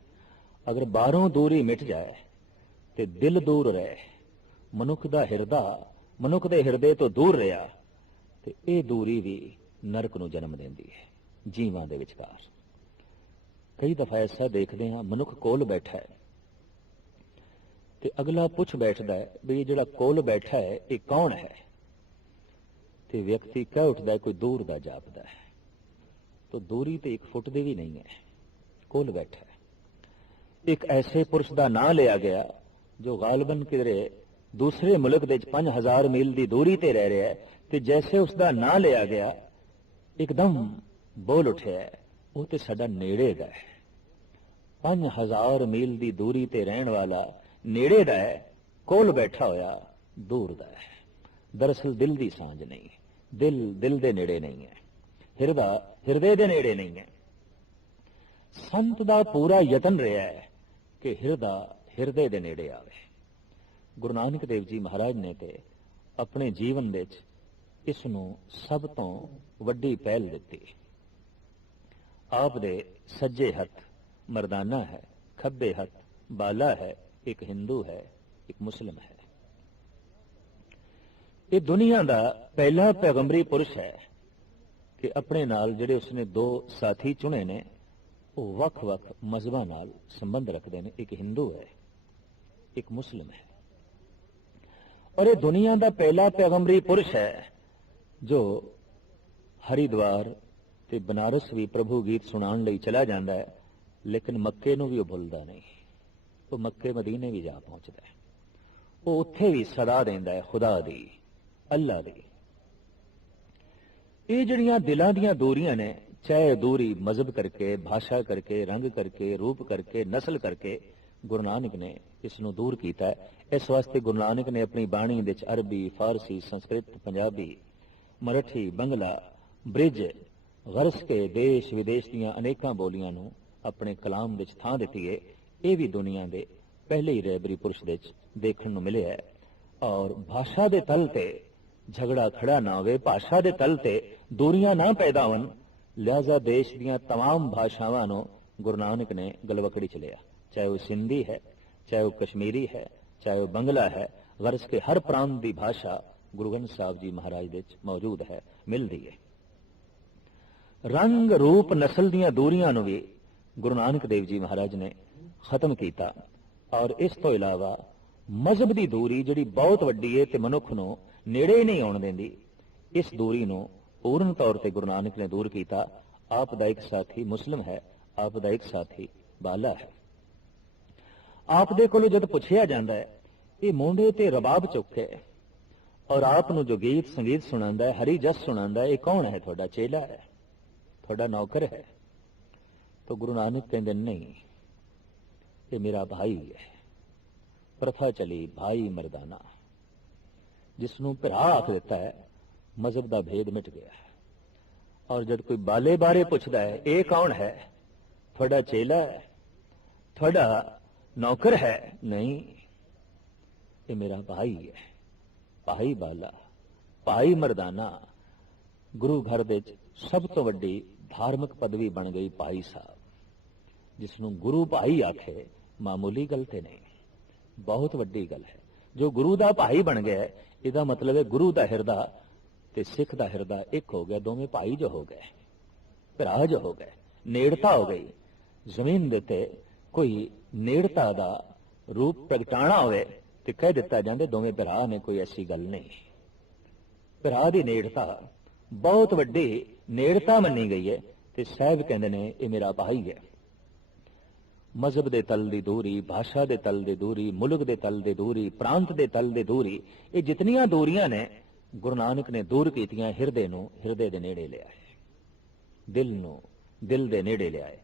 ਅਗਰ ਬਾਹਰੋਂ ਦੂਰੀ ਮਿਟ ਜਾਏ ਤੇ ਦਿਲ ਦੂਰ ਰਹੇ, ਮਨੁੱਖ ਦਾ ਹਿਰਦਾ, ਮਨੁੱਖ ਦੇ ਹਿਰਦੇ ਤੋਂ ਦੂਰ ਰਿਹਾ, ਤੇ ਇਹ ਦੂਰੀ ਵੀ ਨਰਕ ਨੂੰ ਜਨਮ ਦਿੰਦੀ ਹੈ, ਜੀਵਾਂ ਦੇ ਵਿਚਕਾਰ। ਕਈ ਦਫਾ ਐਸਾ ਦੇਖਦੇ ਹਾਂ, ਮਨੁੱਖ ਕੋਲ ਬੈਠਾ ਹੈ, ਤੇ ਅਗਲਾ ਪੁੱਛ ਬੈਠਦਾ ਹੈ ਵੀ ਇਹ ਜਿਹੜਾ ਕੋਲ ਬੈਠਾ ਹੈ, ਇਹ ਕੌਣ ਹੈ? ਤੇ ਵਿਅਕਤੀ ਕਹਿ ਉੱਠਦਾ ਕੋਈ ਦੂਰ ਦਾ ਜਾਪਦਾ ਹੈ। ਤਾਂ ਦੂਰੀ ਤੇ ਇੱਕ ਫੁੱਟ ਦੀ ਵੀ ਨਹੀਂ ਹੈ, ਕੋਲ ਬੈਠਾ ਇੱਕ ਐਸੇ ਪੁਰਸ਼ ਦਾ ਨਾਂ ਲਿਆ ਗਿਆ ਜੋ ਗਾਲਬਨ ਕਿਧਰੇ ਦੂਸਰੇ ਮੁਲਕ ਦੇ ਵਿੱਚ 5000 ਮੀਲ ਦੀ ਦੂਰੀ ਤੇ ਰਹਿ ਰਿਹਾ ਹੈ ਤੇ ਜੈਸੇ ਉਸ ਦਾ ਨਾਂ ਲਿਆ ਗਿਆ, ਇੱਕਦਮ ਬੋਲ ਉੱਠਿਆ ਉਹ ਤੇ ਸਾਡਾ ਨੇੜੇ ਦਾ ਹੈ। 5000 ਮੀਲ ਦੀ ਦੂਰੀ ਤੇ ਰਹਿਣ ਵਾਲਾ ਨੇੜੇ ਦਾ ਹੈ, ਕੋਲ ਬੈਠਾ ਹੋਇਆ ਦੂਰ ਦਾ ਹੈ। ਦਰਅਸਲ ਦਿਲ ਦੀ ਸਾਂਝ ਨਹੀਂ, ਦਿਲ ਦਿਲ ਦੇ ਨੇੜੇ ਨਹੀਂ ਹੈ। ਹਿਰਦਾ, ਹਿਰਦੇ ਦੇ ਨੇੜੇ ਨਹੀਂ ਹੈ। ਸੰਤ ਦਾ ਪੂਰਾ ਯਤਨ ਰਿਹਾ ਹੈ ਕਿ ਹਿਰਦਾ ਹਿਰਦੇ ਦੇ ਨੇੜੇ ਆਵੇ। ਗੁਰੂ ਨਾਨਕ ਦੇਵ ਜੀ ਮਹਾਰਾਜ ਨੇ ਤੇ ਆਪਣੇ ਜੀਵਨ ਵਿੱਚ ਇਸ ਨੂੰ ਸਭ ਤੋਂ ਵੱਡੀ ਪਹਿਲ ਦਿੱਤੀ। ਆਪ ਦੇ ਸੱਜੇ ਹੱਥ ਮਰਦਾਨਾ ਹੈ, ਖੱਬੇ ਹੱਥ ਬਾਲਾ ਹੈ, ਇੱਕ ਹਿੰਦੂ ਹੈ, ਇੱਕ ਮੁਸਲਮ ਹੈ। ਇਹ ਦੁਨੀਆ ਦਾ ਪਹਿਲਾ ਪੈਗੰਬਰੀ ਪੁਰਸ਼ ਹੈ ਕਿ ਆਪਣੇ ਨਾਲ ਜਿਹੜੇ ਉਸਨੇ ਦੋ ਸਾਥੀ ਚੁਣੇ ਨੇ ਉਹ ਵੱਖ-ਵੱਖ ਮਜ਼ਹਬਾਂ ਨਾਲ ਸੰਬੰਧ ਰੱਖਦੇ ਨੇ। ਇੱਕ ਹਿੰਦੂ ਹੈ, ਇੱਕ ਮੁਸਲਮ ਹੈ। ਔਰ ਇਹ ਦੁਨੀਆ ਦਾ ਪਹਿਲਾ ਪੈਗੰਬਰੀ ਪੁਰਸ਼ ਹੈ, ਜੋ ਹਰਿਦੁਆਰ ਤੇ ਬਨਾਰਸ ਵੀ ਪ੍ਰਭੂ ਗੀਤ ਸੁਣਾਉਣ ਲਈ ਚਲਾ ਜਾਂਦਾ ਹੈ, ਲੇਕਿਨ ਮੱਕੇ ਨੂੰ ਵੀ ਉਹ ਭੁੱਲਦਾ ਨਹੀਂ। ਉਹ ਮੱਕੇ ਮਦੀਨੇ ਵੀ ਜਾ ਪਹੁੰਚਦਾ ਹੈ। ਉਹ ਉੱਥੇ ਵੀ ਸਦਾ ਦਿੰਦਾ ਹੈ, ਖੁਦਾ ਦੀ, ਅੱਲਾ ਦੀ। ਇਹ ਜਿਹੜੀਆਂ ਦਿਲਾਂ ਦੀਆਂ ਦੂਰੀਆਂ ਨੇ ਚਾਹੇ ਦੂਰੀ ਮਜ਼ਹਬ ਕਰਕੇ, ਭਾਸ਼ਾ ਕਰਕੇ, ਰੰਗ ਕਰਕੇ, ਰੂਪ ਕਰਕੇ, ਨਸਲ ਕਰਕੇ ਗੁਰੂ ਨਾਨਕ ਨੇ ਇਸ ਨੂੰ ਦੂਰ ਕੀਤਾ ਇਸ ਵਾਸਤੇ ਗੁਰੂ ਨਾਨਕ ਨੇ ਆਪਣੀ ਬਾਣੀ ਵਿੱਚ ਅਰਬੀ, ਫਾਰਸੀ, ਸੰਸਕ੍ਰਿਤ, ਪੰਜਾਬੀ, ਮਰਾਠੀ, ਬੰਗਲਾ, ਬ੍ਰਿਜ ਗਰਸ ਕੇ ਦੇਸ਼ ਵਿਦੇਸ਼ ਦੀਆਂ ਅਨੇਕਾਂ ਬੋਲੀਆਂ ਨੂੰ ਆਪਣੇ ਕਲਾਮ ਵਿੱਚ ਥਾਂ ਦਿੱਤੀ ਹੈ ਇਹ ਵੀ ਦੁਨੀਆ ਦੇ ਪਹਿਲੇ ਹੀ ਰਹਿਬਰੀ ਪੁਰਸ਼ ਵਿੱਚ ਦੇਖਣ ਨੂੰ ਮਿਲਿਆ ਹੈ। ਔਰ ਭਾਸ਼ਾ ਦੇ ਤਲ ਤੇ ਝਗੜਾ ਖੜਾ ਨਾ ਹੋਵੇ, ਭਾਸ਼ਾ ਦੇ ਤਲ ਤੇ ਦੂਰੀਆਂ ਨਾ ਪੈਦਾ ਹੋਣ ਲਿਹਾਜ਼ਾ ਦੇਸ਼ ਦੀਆਂ तमाम ਭਾਸ਼ਾਵਾਂ ਨੂੰ ਗੁਰੂ ਨਾਨਕ ਨੇ ਗਲਵਕੜੀ ਚ ਲਿਆ ਚਾਹੇ ਉਹ ਸਿੰਧੀ ਹੈ ਚਾਹੇ ਉਹ ਕਸ਼ਮੀਰੀ ਹੈ ਚਾਹੇ ਉਹ ਬੰਗਲਾ ਹੈ ਗਰਸ ਕੇ ਹਰ ਪ੍ਰਾਂਤ ਦੀ ਭਾਸ਼ਾ ਗੁਰੂ ਗ੍ਰੰਥ ਸਾਹਿਬ ਜੀ ਮਹਾਰਾਜ ਦੇ ਵਿੱਚ ਮੌਜੂਦ ਹੈ ਮਿਲਦੀ ਹੈ ਰੰਗ ਰੂਪ ਨਸਲ ਦੀਆਂ ਦੂਰੀਆਂ ਨੂੰ ਵੀ ਗੁਰੂ ਨਾਨਕ ਦੇਵ ਜੀ ਮਹਾਰਾਜ ਨੇ ਖਤਮ ਕੀਤਾ ਔਰ ਇਸ ਤੋਂ ਇਲਾਵਾ ਮਜ਼ਹਬ ਦੀ ਦੂਰੀ ਜਿਹੜੀ ਬਹੁਤ ਵੱਡੀ ਹੈ ਤੇ ਮਨੁੱਖ ਨੂੰ ਨੇੜੇ ਨਹੀਂ ਆਉਣ ਦਿੰਦੀ ਇਸ ਦੂਰੀ ਨੂੰ ਪੂਰਨ ਤੌਰ ਤੇ ਗੁਰੂ ਨਾਨਕ ਨੇ ਦੂਰ ਕੀਤਾ, ਆਪ ਦਾ ਇੱਕ ਸਾਥੀ ਮੁਸਲਮ ਹੈ, ਆਪ ਦਾ ਇੱਕ ਸਾਥੀ ਬਾਲਾ ਹੈ। ਆਪ ਦੇ ਕੋਲੋਂ ਜਦ ਪੁੱਛਿਆ ਜਾਂਦਾ ਹੈ, ਇਹ ਮੋਢੇ ਤੇ ਰਬਾਬ ਚੁੱਕੇ ਔਰ ਆਪ ਨੂੰ ਜੋ ਗੀਤ ਸੰਗੀਤ ਸੁਣਾਉਂਦਾ ਹੈ, ਹਰੀ ਜਸ ਸੁਣਾਉਂਦਾ ਹੈ, ਇਹ ਕੌਣ ਹੈ ਤੁਹਾਡਾ ਚੇਲਾ ਹੈ? ਤੁਹਾਡਾ ਨੌਕਰ ਹੈ? ਤਾਂ ਗੁਰੂ ਨਾਨਕ ਕਹਿੰਦੇ, ਨਹੀਂ, ਇਹ ਮੇਰਾ ਭਾਈ ਹੈ। ਪ੍ਰਥਾ ਚਲੀ ਭਾਈ ਮਰਦਾਨਾ। ਜਿਸ ਨੂੰ ਭਰਾ ਆਖ ਦਿੱਤਾ ਹੈ ਮਜ਼ਹਬ ਦਾ ਭੇਦ ਮਿਟ ਗਿਆ ਹੈ ਔਰ ਜਦ ਕੋਈ ਬਾਲੇ ਬਾਰੇ ਪੁੱਛਦਾ ਹੈ ਇਹ ਕੌਣ ਹੈ ਤੁਹਾਡਾ ਚੇਲਾ ਹੈ ਤੁਹਾਡਾ ਨੌਕਰ ਹੈ ਨਹੀਂ ਇਹ ਮੇਰਾ ਭਾਈ ਹੈ ਭਾਈ ਬਾਲਾ ਭਾਈ ਮਰਦਾਨਾ ਗੁਰੂ ਘਰ ਦੇ ਵਿੱਚ ਸਭ ਤੋਂ ਵੱਡੀ ਧਾਰਮਿਕ ਪਦਵੀ ਬਣ ਗਈ ਭਾਈ ਸਾਹਿਬ ਜਿਸ ਨੂੰ ਗੁਰੂ ਭਾਈ ਆਖੇ ਮਾਮੂਲੀ ਗੱਲ ਤੇ ਨਹੀਂ ਬਹੁਤ ਵੱਡੀ ਗੱਲ ਹੈ ਜੋ ਗੁਰੂ ਦਾ ਭਾਈ ਬਣ ਗਿਆ ਇਹਦਾ ਮਤਲਬ ਹੈ ਗੁਰੂ ਦਾ ਹਿਰਦਾ ਤੇ ਸਿੱਖ ਦਾ ਹਿਰਦਾ ਇੱਕ ਹੋ ਗਿਆ, ਦੋਵੇਂ ਭਾਈ ਜੋ ਹੋ ਗਏ, ਭਰਾ ਜੋ ਹੋ ਗਏ, ਨੇੜਤਾ ਹੋ ਗਈ। ਜ਼ਮੀਨ ਦੇ ਤੇ ਕੋਈ ਨੇੜਤਾ ਦਾ ਰੂਪ ਪ੍ਰਗਟਾਣਾ ਹੋਵੇ ਤੇ ਕਹਿ ਦਿੱਤਾ ਜਾਂਦਾ, ਦੋਵੇਂ ਭਰਾ ਨੇ ਕੋਈ ਐਸੀ ਗੱਲ ਨਹੀਂ। ਭਰਾ ਦੀ ਨੇੜਤਾ, ਬਹੁਤ ਵੱਡੀ ਨੇੜਤਾ ਮੰਨੀ ਗਈ ਹੈ ਤੇ ਸਾਹਿਬ ਕਹਿੰਦੇ ਨੇ, ਇਹ ਮੇਰਾ ਭਾਈ ਹੈ। ਮਜ਼ਹਬ ਦੇ ਤਲ ਦੀ ਦੂਰੀ, ਭਾਸ਼ਾ ਦੇ ਤਲ ਦੀ ਦੂਰੀ, ਮੁਲਕ ਦੇ ਤਲ ਦੀ ਦੂਰੀ, ਪ੍ਰਾਂਤ ਦੇ ਤਲ ਦੀ ਦੂਰੀ, ਇਹ ਜਿਤਨੀਆਂ ਦੂਰੀਆਂ ਨੇ ਗੁਰੂ ਨਾਨਕ ਨੇ ਦੂਰ ਕੀਤੀਆਂ ਹਿਰਦੇ ਨੂੰ ਹਿਰਦੇ ਦੇ ਨੇੜੇ ਲਿਆਏ। ਦਿਲ ਨੂੰ ਦਿਲ ਦੇ ਨੇੜੇ ਲਿਆਏ।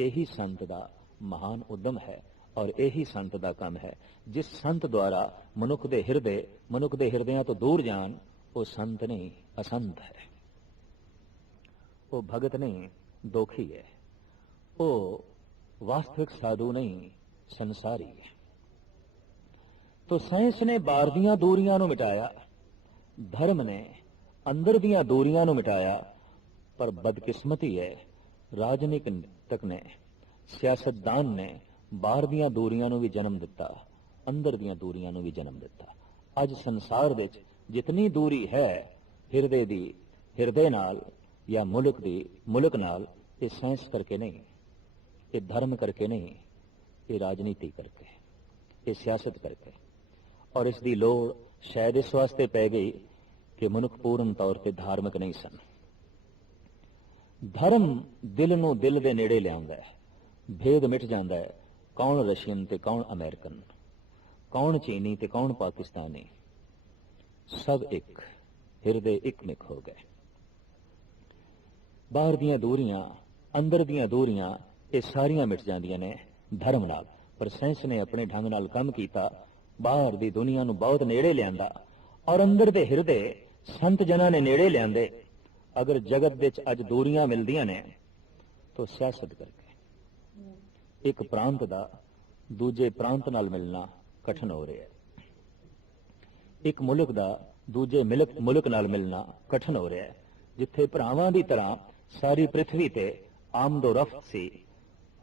ਇਹੀ ਸੰਤ ਦਾ ਮਹਾਨ ਉਦਮ ਹੈ ਔਰ ਇਹੀ ਸੰਤ ਦਾ ਕੰਮ ਹੈ। ਜਿਸ ਸੰਤ ਦੁਆਰਾ ਮਨੁੱਖ ਦੇ ਹਿਰਦੇ, ਮਨੁੱਖ ਦੇ ਹਿਰਦਿਆਂ ਤੋਂ ਦੂਰ ਜਾਣ, ਉਹ ਸੰਤ ਨਹੀਂ, ਅਸੰਤ ਹੈ। ਉਹ ਭਗਤ ਨਹੀਂ, ਦੋਖੀ ਹੈ। ਉਹ ਵਾਸਤਵਿਕ ਸਾਧੂ ਨਹੀਂ, ਸੰਸਾਰੀ ਹੈ। ਤੋ ਸਾਇੰਸ ਨੇ ਬਾਹਰ ਦੀਆਂ ਦੂਰੀਆਂ ਨੂੰ ਮਿਟਾਇਆ। ਧਰਮ ਨੇ ਅੰਦਰ ਦੀਆਂ ਦੂਰੀਆਂ ਨੂੰ ਮਿਟਾਇਆ, ਪਰ ਬਦਕਿਸਮਤੀ ਹੈ। ਰਾਜਨੀਤਿਕ ਨੇ, ਸਿਆਸਤਦਾਨ ਨੇ ਬਾਹਰ ਦੀਆਂ ਦੂਰੀਆਂ ਨੂੰ ਵੀ ਜਨਮ ਦਿੱਤਾ, ਅੰਦਰ ਦੀਆਂ ਦੂਰੀਆਂ ਨੂੰ ਵੀ ਜਨਮ ਦਿੱਤਾ। ਅੱਜ ਸੰਸਾਰ ਵਿੱਚ ਜਿਤਨੀ ਦੂਰੀ ਹੈ, ਹਿਰਦੇ ਦੀ, ਹਿਰਦੇ ਨਾਲ ਜਾਂ ਮੁਲਕ ਦੀ, ਮੁਲਕ ਨਾਲ, ਇਹ ਸਾਇੰਸ ਕਰਕੇ ਨਹੀਂ, ਇਹ ਧਰਮ ਕਰਕੇ ਨਹੀਂ, ਇਹ ਰਾਜਨੀਤੀ ਕਰਕੇ, ਇਹ ਸਿਆਸਤ ਕਰਕੇ। ਔਰ ਇਸ ਦੀ ਲੋੜ ਸ਼ਾਇਦ ਇਸ ਵਾਸਤੇ ਪੈ ਗਈ ਕਿ ਮਨੁੱਖ ਪੂਰਨ ਤੌਰ ਤੇ ਧਾਰਮਿਕ ਨਹੀਂ ਸਨ। ਧਰਮ ਦਿਲ ਨੂੰ ਦਿਲ ਦੇ ਨੇੜੇ ਲਿਆਉਂਦਾ ਹੈ। ਭੇਦ ਮਿਟ ਜਾਂਦਾ ਹੈ, ਕੌਣ ਰਸ਼ੀਅਨ ਤੇ ਕੌਣ ਅਮਰੀਕਨ, ਕੌਣ ਚੀਨੀ ਤੇ ਕੌਣ ਪਾਕਿਸਤਾਨੀ। ਸਭ ਇੱਕ, ਹਿਰਦੇ ਇੱਕ ਮਿਕ ਹੋ ਗਏ। ਬਾਹਰ ਦੀਆਂ ਦੂਰੀਆਂ, ਅੰਦਰ ਦੀਆਂ ਦੂਰੀਆਂ, ਇਹ ਸਾਰੀਆਂ ਮਿਟ ਜਾਂਦੀਆਂ ਨੇ ਧਰਮ ਨਾਲ। ਪਰ ਸਾਇੰਸ ਨੇ ਆਪਣੇ ਢੰਗ ਨਾਲ ਕੰਮ ਕੀਤਾ ਬਾਹਰ ਦੀ ਦੁਨੀਆ ਨੂੰ ਬਹੁਤ ਨੇੜੇ ਲਿਆਂਦਾ, ਔਰ ਅੰਦਰ ਦੇ ਹਿਰਦੇ ਸੰਤ ਜਨਾਂ ਨੇ ਨੇੜੇ ਲਿਆਂਦੇ। ਅਗਰ ਜਗਤ ਵਿੱਚ ਅੱਜ ਦੂਰੀਆਂ ਮਿਲਦੀਆਂ ਨੇ, ਤਾਂ ਸਿਆਸਤ ਕਰਕੇ। ਇੱਕ ਪ੍ਰਾਂਤ ਦਾ ਦੂਜੇ ਪ੍ਰਾਂਤ ਨਾਲ ਮਿਲਣਾ ਕਠਨ ਹੋ ਰਿਹਾ ਹੈ। ਇੱਕ ਮੁਲਕ ਦਾ ਦੂਜੇ ਮਿਲਕ, ਮੁਲਕ ਨਾਲ ਮਿਲਣਾ ਕਠਨ ਹੋ ਰਿਹਾ ਹੈ, ਜਿੱਥੇ ਭਰਾਵਾਂ ਦੀ ਤਰ੍ਹਾਂ ਸਾਰੀ ਪ੍ਰithvi ਤੇ ਆਮਦੋ ਰਫਤ ਸੀ।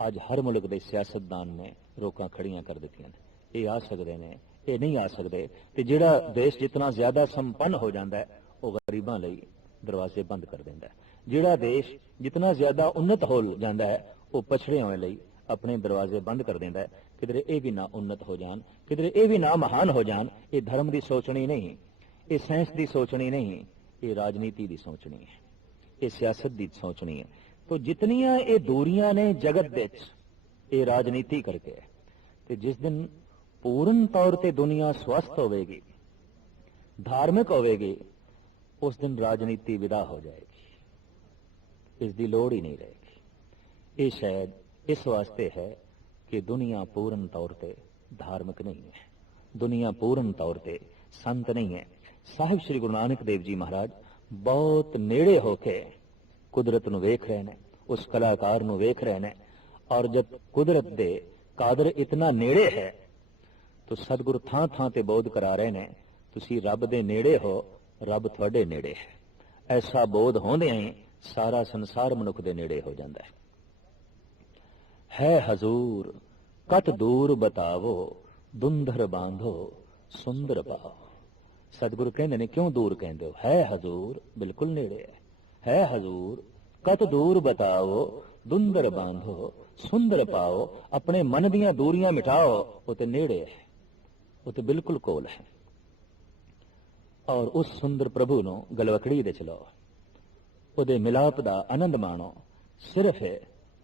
ਅੱਜ ਹਰ ਮੁਲਕ ਦੇ ਸਿਆਸਤਦਾਨ ਨੇ ਰੋਕਾਂ ਖੜੀਆਂ ਕਰ ਦਿੱਤੀਆਂ ਨੇ। ਇਹ ਆ ਸਕਦੇ ਨੇ, ਇਹ ਨਹੀਂ ਆ ਸਕਦੇ। ਤੇ ਜਿਹੜਾ ਦੇਸ਼ ਜਿੰਨਾ ਜ਼ਿਆਦਾ ਸੰਪੰਨ ਹੋ ਜਾਂਦਾ ਉਹ ਗਰੀਬਾਂ ਲਈ ਦਰਵਾਜ਼ੇ ਬੰਦ ਕਰ ਦਿੰਦਾ ਜਿਹੜਾ ਦੇਸ਼ ਜਿੰਨਾ ਜ਼ਿਆਦਾ ਉન્નਤ ਹੋ ਜਾਂਦਾ ਹੈ, ਉਹ ਪਛੜੇ ਹੋਏ ਲਈ ਆਪਣੇ ਦਰਵਾਜ਼ੇ ਬੰਦ ਕਰ ਦਿੰਦਾ ਹੈ। ਕਿਧਰੇ ਇਹ ਵੀ ਨਾ ਉન્નਤ ਹੋ ਜਾਣ, ਕਿਧਰੇ ਇਹ ਵੀ ਨਾ ਮਹਾਨ ਹੋ ਜਾਣ, ਇਹ ਧਰਮ ਦੀ ਸੋਚਣੀ ਨਹੀਂ, ਇਹ ਸਾਇੰਸ ਦੀ ਸੋਚਣੀ ਨਹੀਂ, ਇਹ ਰਾਜਨੀਤੀ ਦੀ ਸੋਚਣੀ ਹੈ, ਇਹ ਸਿਆਸਤ ਦੀ ਸੋਚਣੀ ਹੈ। ਤੋ ਜਿਤਨੀਆਂ ਇਹ ਦੂਰੀਆਂ ਨੇ ਜਗਤ ਵਿੱਚ, ਇਹ ਰਾਜਨੀਤੀ ਕਰਕੇ ਤੇ ਜਿਸ ਦਿਨ ਪੂਰਨ ਤੌਰ ਤੇ ਦੁਨੀਆ ਸਵਸਥ ਹੋਵੇਗੀ, ਧਾਰਮਿਕ ਹੋਵੇਗੀ, ਉਸ ਦਿਨ ਰਾਜਨੀਤੀ ਵਿਦਾ ਹੋ ਜਾਏਗੀ। ਇਸ ਦੀ ਲੋੜ ਹੀ ਨਹੀਂ ਰਹੇਗੀ। ਇਹ ਸ਼ਾਇਦ ਇਸ ਵਾਸਤੇ ਹੈ ਕਿ ਦੁਨੀਆ ਪੂਰਨ ਤੌਰ ਤੇ ਧਾਰਮਿਕ ਨਹੀਂ ਹੈ। ਦੁਨੀਆ ਪੂਰਨ ਤੌਰ ਤੇ ਸੰਤ ਨਹੀਂ ਹੈ। ਸਾਹਿਬ ਸ੍ਰੀ ਗੁਰੂ ਨਾਨਕ ਦੇਵ ਜੀ ਮਹਾਰਾਜ ਬਹੁਤ ਨੇੜੇ ਹੋ ਕੇ ਕੁਦਰਤ ਨੂੰ ਵੇਖ ਰਹੇ ਨੇ, ਉਸ ਕਲਾਕਾਰ ਨੂੰ ਵੇਖ ਰਹੇ ਨੇ ਔਰ ਜਦ ਕੁਦਰਤ ਦੇ ਕਾਦਰ ਇਤਨਾ ਨੇੜੇ ਹੈ ਤਾਂ ਸਤਿਗੁਰ ਥਾਂ ਥਾਂ ਤੇ ਬੋਧ ਕਰਾ ਰਹੇ ਨੇ। ਤੁਸੀਂ ਰੱਬ ਦੇ ਨੇੜੇ ਹੋ, ਰੱਬ ਤੁਹਾਡੇ ਨੇੜੇ ਹੈ। ਐਸਾ ਬੋਧ ਹੁੰਦਿਆਂ ਹੀ ਸਾਰਾ ਸੰਸਾਰ ਮਨੁੱਖ ਦੇ ਨੇੜੇ ਹੋ ਜਾਂਦਾ ਹੈ। ਹੈ ਹਜ਼ੂਰ, ਕਤ ਦੂਰ ਬਤਾਵੋ, ਦੁੰਧਰ ਬਾਂਧੋ, ਸੁੰਦਰ ਪਾਓ। ਸਤਿਗੁਰੂ ਕਹਿੰਦੇ ਨੇ, ਕਿਉਂ ਦੂਰ ਕਹਿੰਦੇ ਹੋ? ਹੈ ਹਜ਼ੂਰ, ਬਿਲਕੁਲ ਨੇੜੇ ਹੈ। ਹੈ ਹਜ਼ੂਰ, ਕਤ ਦੂਰ ਬਤਾਓ ਦੁੰਦਰ ਬਾਂਧੋ, ਸੁੰਦਰ ਪਾਓ। ਆਪਣੇ ਮਨ ਦੀਆਂ ਦੂਰੀਆਂ ਮਿਟਾਓ, ਉਹ ਤੇ ਨੇੜੇ ਹੈ। ਉਹ ਤੇ ਬਿਲਕੁਲ ਕੋਲ ਹੈ। ਔਰ ਉਸ ਸੁੰਦਰ ਪ੍ਰਭੂ ਨੂੰ ਗਲਵਕੜੀ ਦੇ ਚਲੋ ਉਹਦੇ ਮਿਲਾਪ ਦਾ ਆਨੰਦ ਮਾਣੋ। ਸਿਰਫ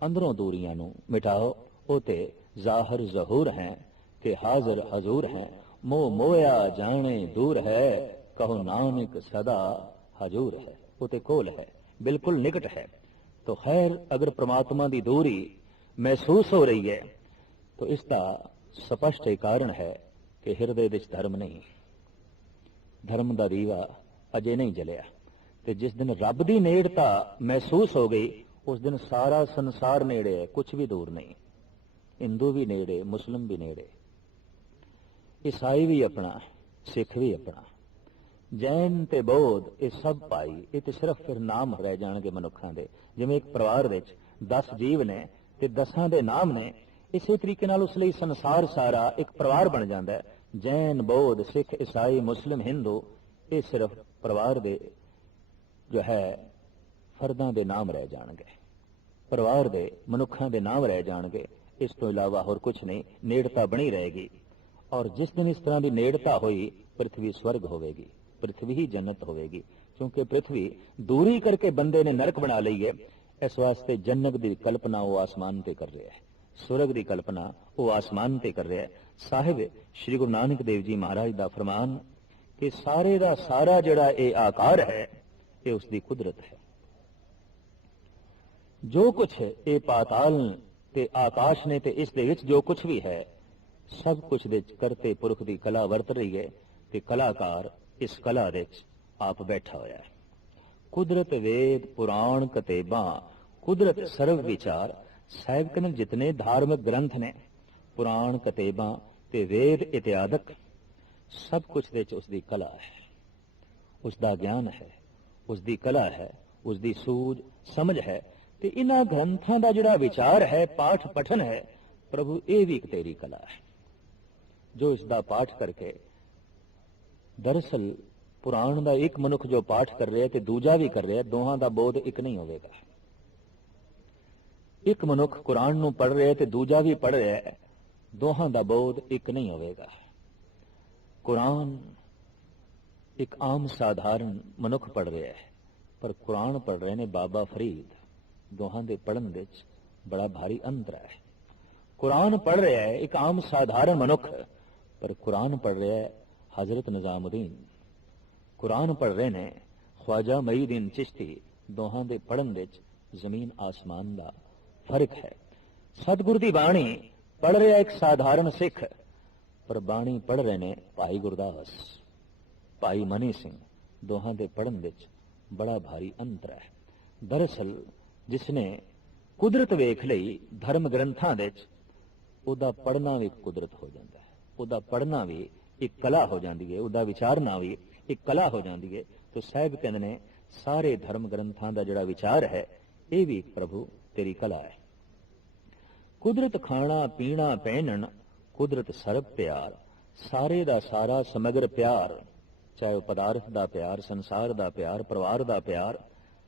ਅੰਦਰੋਂ ਦੂਰੀਆਂ ਨੂੰ ਮਿਟਾਓ। ਉਹ ਤੇ ਜ਼ਾਹਰ ਜ਼ਹੂਰ ਹੈ ਤੇ ਹਾਜ਼ਰ ਹਜ਼ੂਰ ਹੈ। ਮੋਹ ਮੋਇਆ ਜਾਣੇ ਦੂਰ ਹੈ। ਕਹੋ ਨਾਨਕ ਸਦਾ ਹਜ਼ੂਰ ਹੈ। ਉਹ ਤੇ ਕੋਲ ਹੈ, ਬਿਲਕੁਲ ਨਿਕਟ ਹੈ। ਤੋ ਖੈਰ, ਅਗਰ ਪ੍ਰਮਾਤਮਾ ਦੀ ਦੂਰੀ ਮਹਿਸੂਸ ਹੋ ਰਹੀ ਹੈ, ਤੋ ਇਸ ਦਾ ਸਪਸ਼ਟ ਕਾਰਨ ਹੈ ਕਿ ਹਿਰਦੇ ਵਿੱਚ ਧਰਮ ਨਹੀਂ। ਧਰਮ ਦਾ ਦੀਵਾ ਅਜੇ ਨਹੀਂ ਜਲਿਆ। ਤੇ ਜਿਸ ਦਿਨ ਰੱਬ ਦੀ ਨੇੜਤਾ ਮਹਿਸੂਸ ਹੋ ਗਈ, ਉਸ ਦਿਨ ਸਾਰਾ ਸੰਸਾਰ ਨੇੜੇ ਹੈ ਕੁਝ ਵੀ ਦੂਰ ਨਹੀਂ। ਹਿੰਦੂ ਵੀ ਨੇੜੇ, ਮੁਸਲਮ ਵੀ ਨੇੜੇ। ਈਸਾਈ ਵੀ ਆਪਣਾ, ਸਿੱਖ ਵੀ ਆਪਣਾ। ਜੈਨ ਤੇ ਬੌਧ, ਇਹ ਸਭ ਪਾਈ ਇਹ ਤੇ ਸਿਰਫ ਫਿਰ ਨਾਮ ਰਹਿ ਜਾਣਗੇ ਮਨੁੱਖਾਂ ਦੇ। ਜਿਵੇਂ ਇੱਕ ਪਰਿਵਾਰ ਵਿੱਚ 10 ਜੀਵ ਨੇ ਤੇ 10ਾਂ ਦੇ ਨਾਮ ਨੇ ਇਸੇ ਤਰੀਕੇ ਨਾਲ ਉਸ ਲਈ ਸੰਸਾਰ ਸਾਰਾ ਇੱਕ ਪਰਿਵਾਰ ਬਣ ਜਾਂਦਾ ਹੈ। ਜੈਨ, ਬੌਧ, ਸਿੱਖ, ਈਸਾਈ, ਮੁਸਲਿਮ, ਹਿੰਦੂ, ਇਹ ਸਿਰਫ ਪਰਿਵਾਰ ਦੇ ਜੋ ਹੈ, ਫਰਦਾਂ ਦੇ ਨਾਮ ਰਹਿ ਜਾਣਗੇ। ਪਰਿਵਾਰ ਦੇ ਮਨੁੱਖਾਂ ਦੇ ਨਾਮ ਰਹਿ ਜਾਣਗੇ। ਇਸ ਤੋਂ ਇਲਾਵਾ ਹੋਰ ਕੁਝ ਨਹੀਂ, ਨੇੜਤਾ ਬਣੀ ਰਹੇਗੀ। ਔਰ ਜਿਸ ਦਿਨ ਇਸ ਤਰ੍ਹਾਂ ਦੀ ਨੇੜਤਾ ਹੋਈ ਪ੍ਰithvi ਸਵਰਗ ਹੋਵੇਗੀ ਪ੍ਰithvi ਹੀ ਜੰਨਤ ਹੋਵੇਗੀ। ਕਿਉਂਕਿ ਪ੍ਰithvi ਦੂਰੀ ਕਰਕੇ ਬੰਦੇ ਨੇ ਨਰਕ ਬਣਾ ਲਈ ਹੈ। ਇਸ ਵਾਸਤੇ ਜੰਨਤ ਦੀ ਕਲਪਨਾ ਉਹ ਆਸਮਾਨ ਤੇ ਕਰ ਰਿਹਾ ਹੈ। ਸੁਰਗ ਦੀ ਕਲਪਨਾ ਉਹ ਆਸਮਾਨ ਤੇ ਕਰ ਰਿਹਾ ਹੈ। ਸਾਹਿਬ, ਸ੍ਰੀ ਗੁਰੂ ਨਾਨਕ ਦੇਵ ਜੀ ਮਹਾਰਾਜ ਦਾ ਫਰਮਾਨ ਕਿ ਸਾਰੇ ਦਾ ਸਾਰਾ ਜਿਹੜਾ ਇਹ ਆਕਾਰ ਹੈ, ਇਹ ਉਸ ਦੀ ਕੁਦਰਤ ਹੈ। ਜੋ ਕੁਝ ਇਹ ਪਾਤਾਲ ਤੇ ਆਕਾਸ਼ ਨੇ ਤੇ ਇਸ ਦੇ ਵਿੱਚ ਜੋ ਕੁਝ ਵੀ ਹੈ, ਸਭ ਕੁਝ ਦੇ ਕਰਤੇ ਪੁਰਖ ਦੀ ਕਲਾ ਵਰਤ ਰਹੀ ਹੈ ਤੇ ਕਲਾਕਾਰ ਇਸ ਕਲਾ ਦੇ ਵਿੱਚ ਆਪ ਬੈਠਾ ਹੋਇਆ ਹੈ। ਕੁਦਰਤ ਵੇਦ ਪੁਰਾਣ ਕਤੇਬਾਂ, ਕੁਦਰਤ ਸਰਵ ਵਿਚਾਰ ਸਾਹਿਬ ਕਹਿੰਦੇ ਜਿਤਨੇ ਧਾਰਮਿਕ ਗ੍ਰੰਥ ਨੇ, ਪੁਰਾਣ ਕਤੇਬਾਂ ਤੇ ਵੇਦ ਇਤਿਆਦਕ ਸਭ ਕੁਝ ਦੇ ਵਿੱਚ ਉਸ ਦੀ ਕਲਾ ਹੈ। ਉਸ ਦਾ ਗਿਆਨ ਹੈ ਉਸ ਦੀ ਕਲਾ ਹੈ ਉਸ ਦੀ ਸੂਝ, ਸਮਝ ਹੈ ਤੇ ਇਹਨਾਂ ਗ੍ਰੰਥਾਂ ਦਾ ਜਿਹੜਾ ਵਿਚਾਰ ਹੈ, ਪਾਠ ਪਠਨ ਹੈ, ਪ੍ਰਭੂ, ਇਹ ਵੀ ਇੱਕ ਤੇਰੀ ਕਲਾ ਹੈ। ਜੋ ਇਸ ਦਾ ਪਾਠ ਕਰਕੇ ਦਰਅਸਲ ਪੁਰਾਣ ਦਾ ਇੱਕ ਮਨੁੱਖ ਜੋ ਪਾਠ ਕਰ ਰਿਹਾ ਤੇ ਦੂਜਾ ਵੀ ਕਰ ਰਿਹਾ, ਦੋਹਾਂ ਦਾ ਬੋਧ ਇੱਕ ਨਹੀਂ ਹੋਵੇਗਾ। ਇੱਕ ਮਨੁੱਖ ਕੁਰਾਨ ਨੂੰ ਪੜ੍ਹ ਰਿਹਾ ਤੇ ਦੂਜਾ ਵੀ ਪੜ੍ਹ ਰਿਹਾ ਹੈ, ਦੋਹਾਂ ਦਾ ਬੋਧ ਇੱਕ ਨਹੀਂ ਹੋਵੇਗਾ। ਕੁਰਾਨ ਇੱਕ ਆਮ ਸਾਧਾਰਨ ਮਨੁੱਖ ਪੜ੍ਹ ਰਿਹਾ ਹੈ, ਪਰ ਕੁਰਾਨ ਪੜ੍ਹ ਰਹੇ ਨੇ ਬਾਬਾ ਫਰੀਦ। ਦੋਹਾਂ ਦੇ ਪੜ੍ਹਨ ਵਿੱਚ ਬੜਾ ਭਾਰੀ ਅੰਤਰ ਹੈ। ਕੁਰਾਨ ਪੜ੍ਹ ਰਿਹਾ ਹੈ, ਇੱਕ ਆਮ ਸਾਧਾਰਨ ਮਨੁੱਖ, ਪਰ ਕੁਰਾਨ ਪੜ੍ਹ ਰਿਹਾ ਹੈ ਹਜ਼ਰਤ ਨਿਜ਼ਾਮੁਦੀਨ। ਕੁਰਾਨ ਪੜ੍ਹ ਰਹੇ ਨੇ ਖਵਾਜਾ ਮਈਦੀਨ ਚਿਸ਼ਤੀ, ਦੋਹਾਂ ਦੇ ਪੜ੍ਹਨ ਵਿੱਚ ਜ਼ਮੀਨ ਆਸਮਾਨ ਦਾ ਫ਼ਰਕ ਹੈ। ਸਤਿਗੁਰ ਦੀ ਬਾਣੀ ਪੜ੍ਹ ਰਿਹਾ ਇੱਕ ਸਾਧਾਰਨ ਸਿੱਖ, ਪਰ ਬਾਣੀ ਪੜ੍ਹ ਰਹੇ ਨੇ ਭਾਈ ਗੁਰਦਾਸ। ਭਾਈ ਮਨੀ ਸਿੰਘ, ਦੋਹਾਂ ਦੇ ਪੜ੍ਹਨ ਵਿੱਚ ਬੜਾ ਭਾਰੀ ਅੰਤਰ ਹੈ। ਦਰਅਸਲ ਜਿਸ ਨੇ ਕੁਦਰਤ ਵੇਖ ਲਈ ਧਰਮ ਗ੍ਰੰਥਾਂ ਦੇ ਵਿੱਚ, ਉਹਦਾ ਪੜ੍ਹਨਾ ਵੀ ਇੱਕ ਕੁਦਰਤ ਹੋ ਜਾਂਦਾ ਹੈ। ਉਹਦਾ ਪੜ੍ਹਨਾ ਵੀ ਇੱਕ ਕਲਾ ਹੋ ਜਾਂਦੀ ਹੈ, ਉਹਦਾ ਵਿਚਾਰਨਾ ਵੀ ਇੱਕ ਕਲਾ ਹੋ ਜਾਂਦੀ ਹੈ। ਤੇ ਸਾਹਿਬ ਕਹਿੰਦੇ ਨੇ, ਸਾਰੇ ਧਰਮ ਗ੍ਰੰਥਾਂ ਦਾ ਜਿਹੜਾ ਵਿਚਾਰ ਹੈ, ਇਹ ਵੀ ਪ੍ਰਭੂ ਤੇਰੀ ਕਲਾ ਹੈ। ਕੁਦਰਤ ਖਾਣਾ ਪੀਣਾ ਪਹਿਨਣ, ਕੁਦਰਤ ਸਰਬ ਪਿਆਰ। ਸਾਰੇ ਦਾ ਸਾਰਾ ਸਮਗਰ ਪਿਆਰ, ਚਾਹੇ ਉਹ ਪਦਾਰਥ ਦਾ ਪਿਆਰ, ਸੰਸਾਰ ਦਾ ਪਿਆਰ, ਪਰਿਵਾਰ ਦਾ ਪਿਆਰ,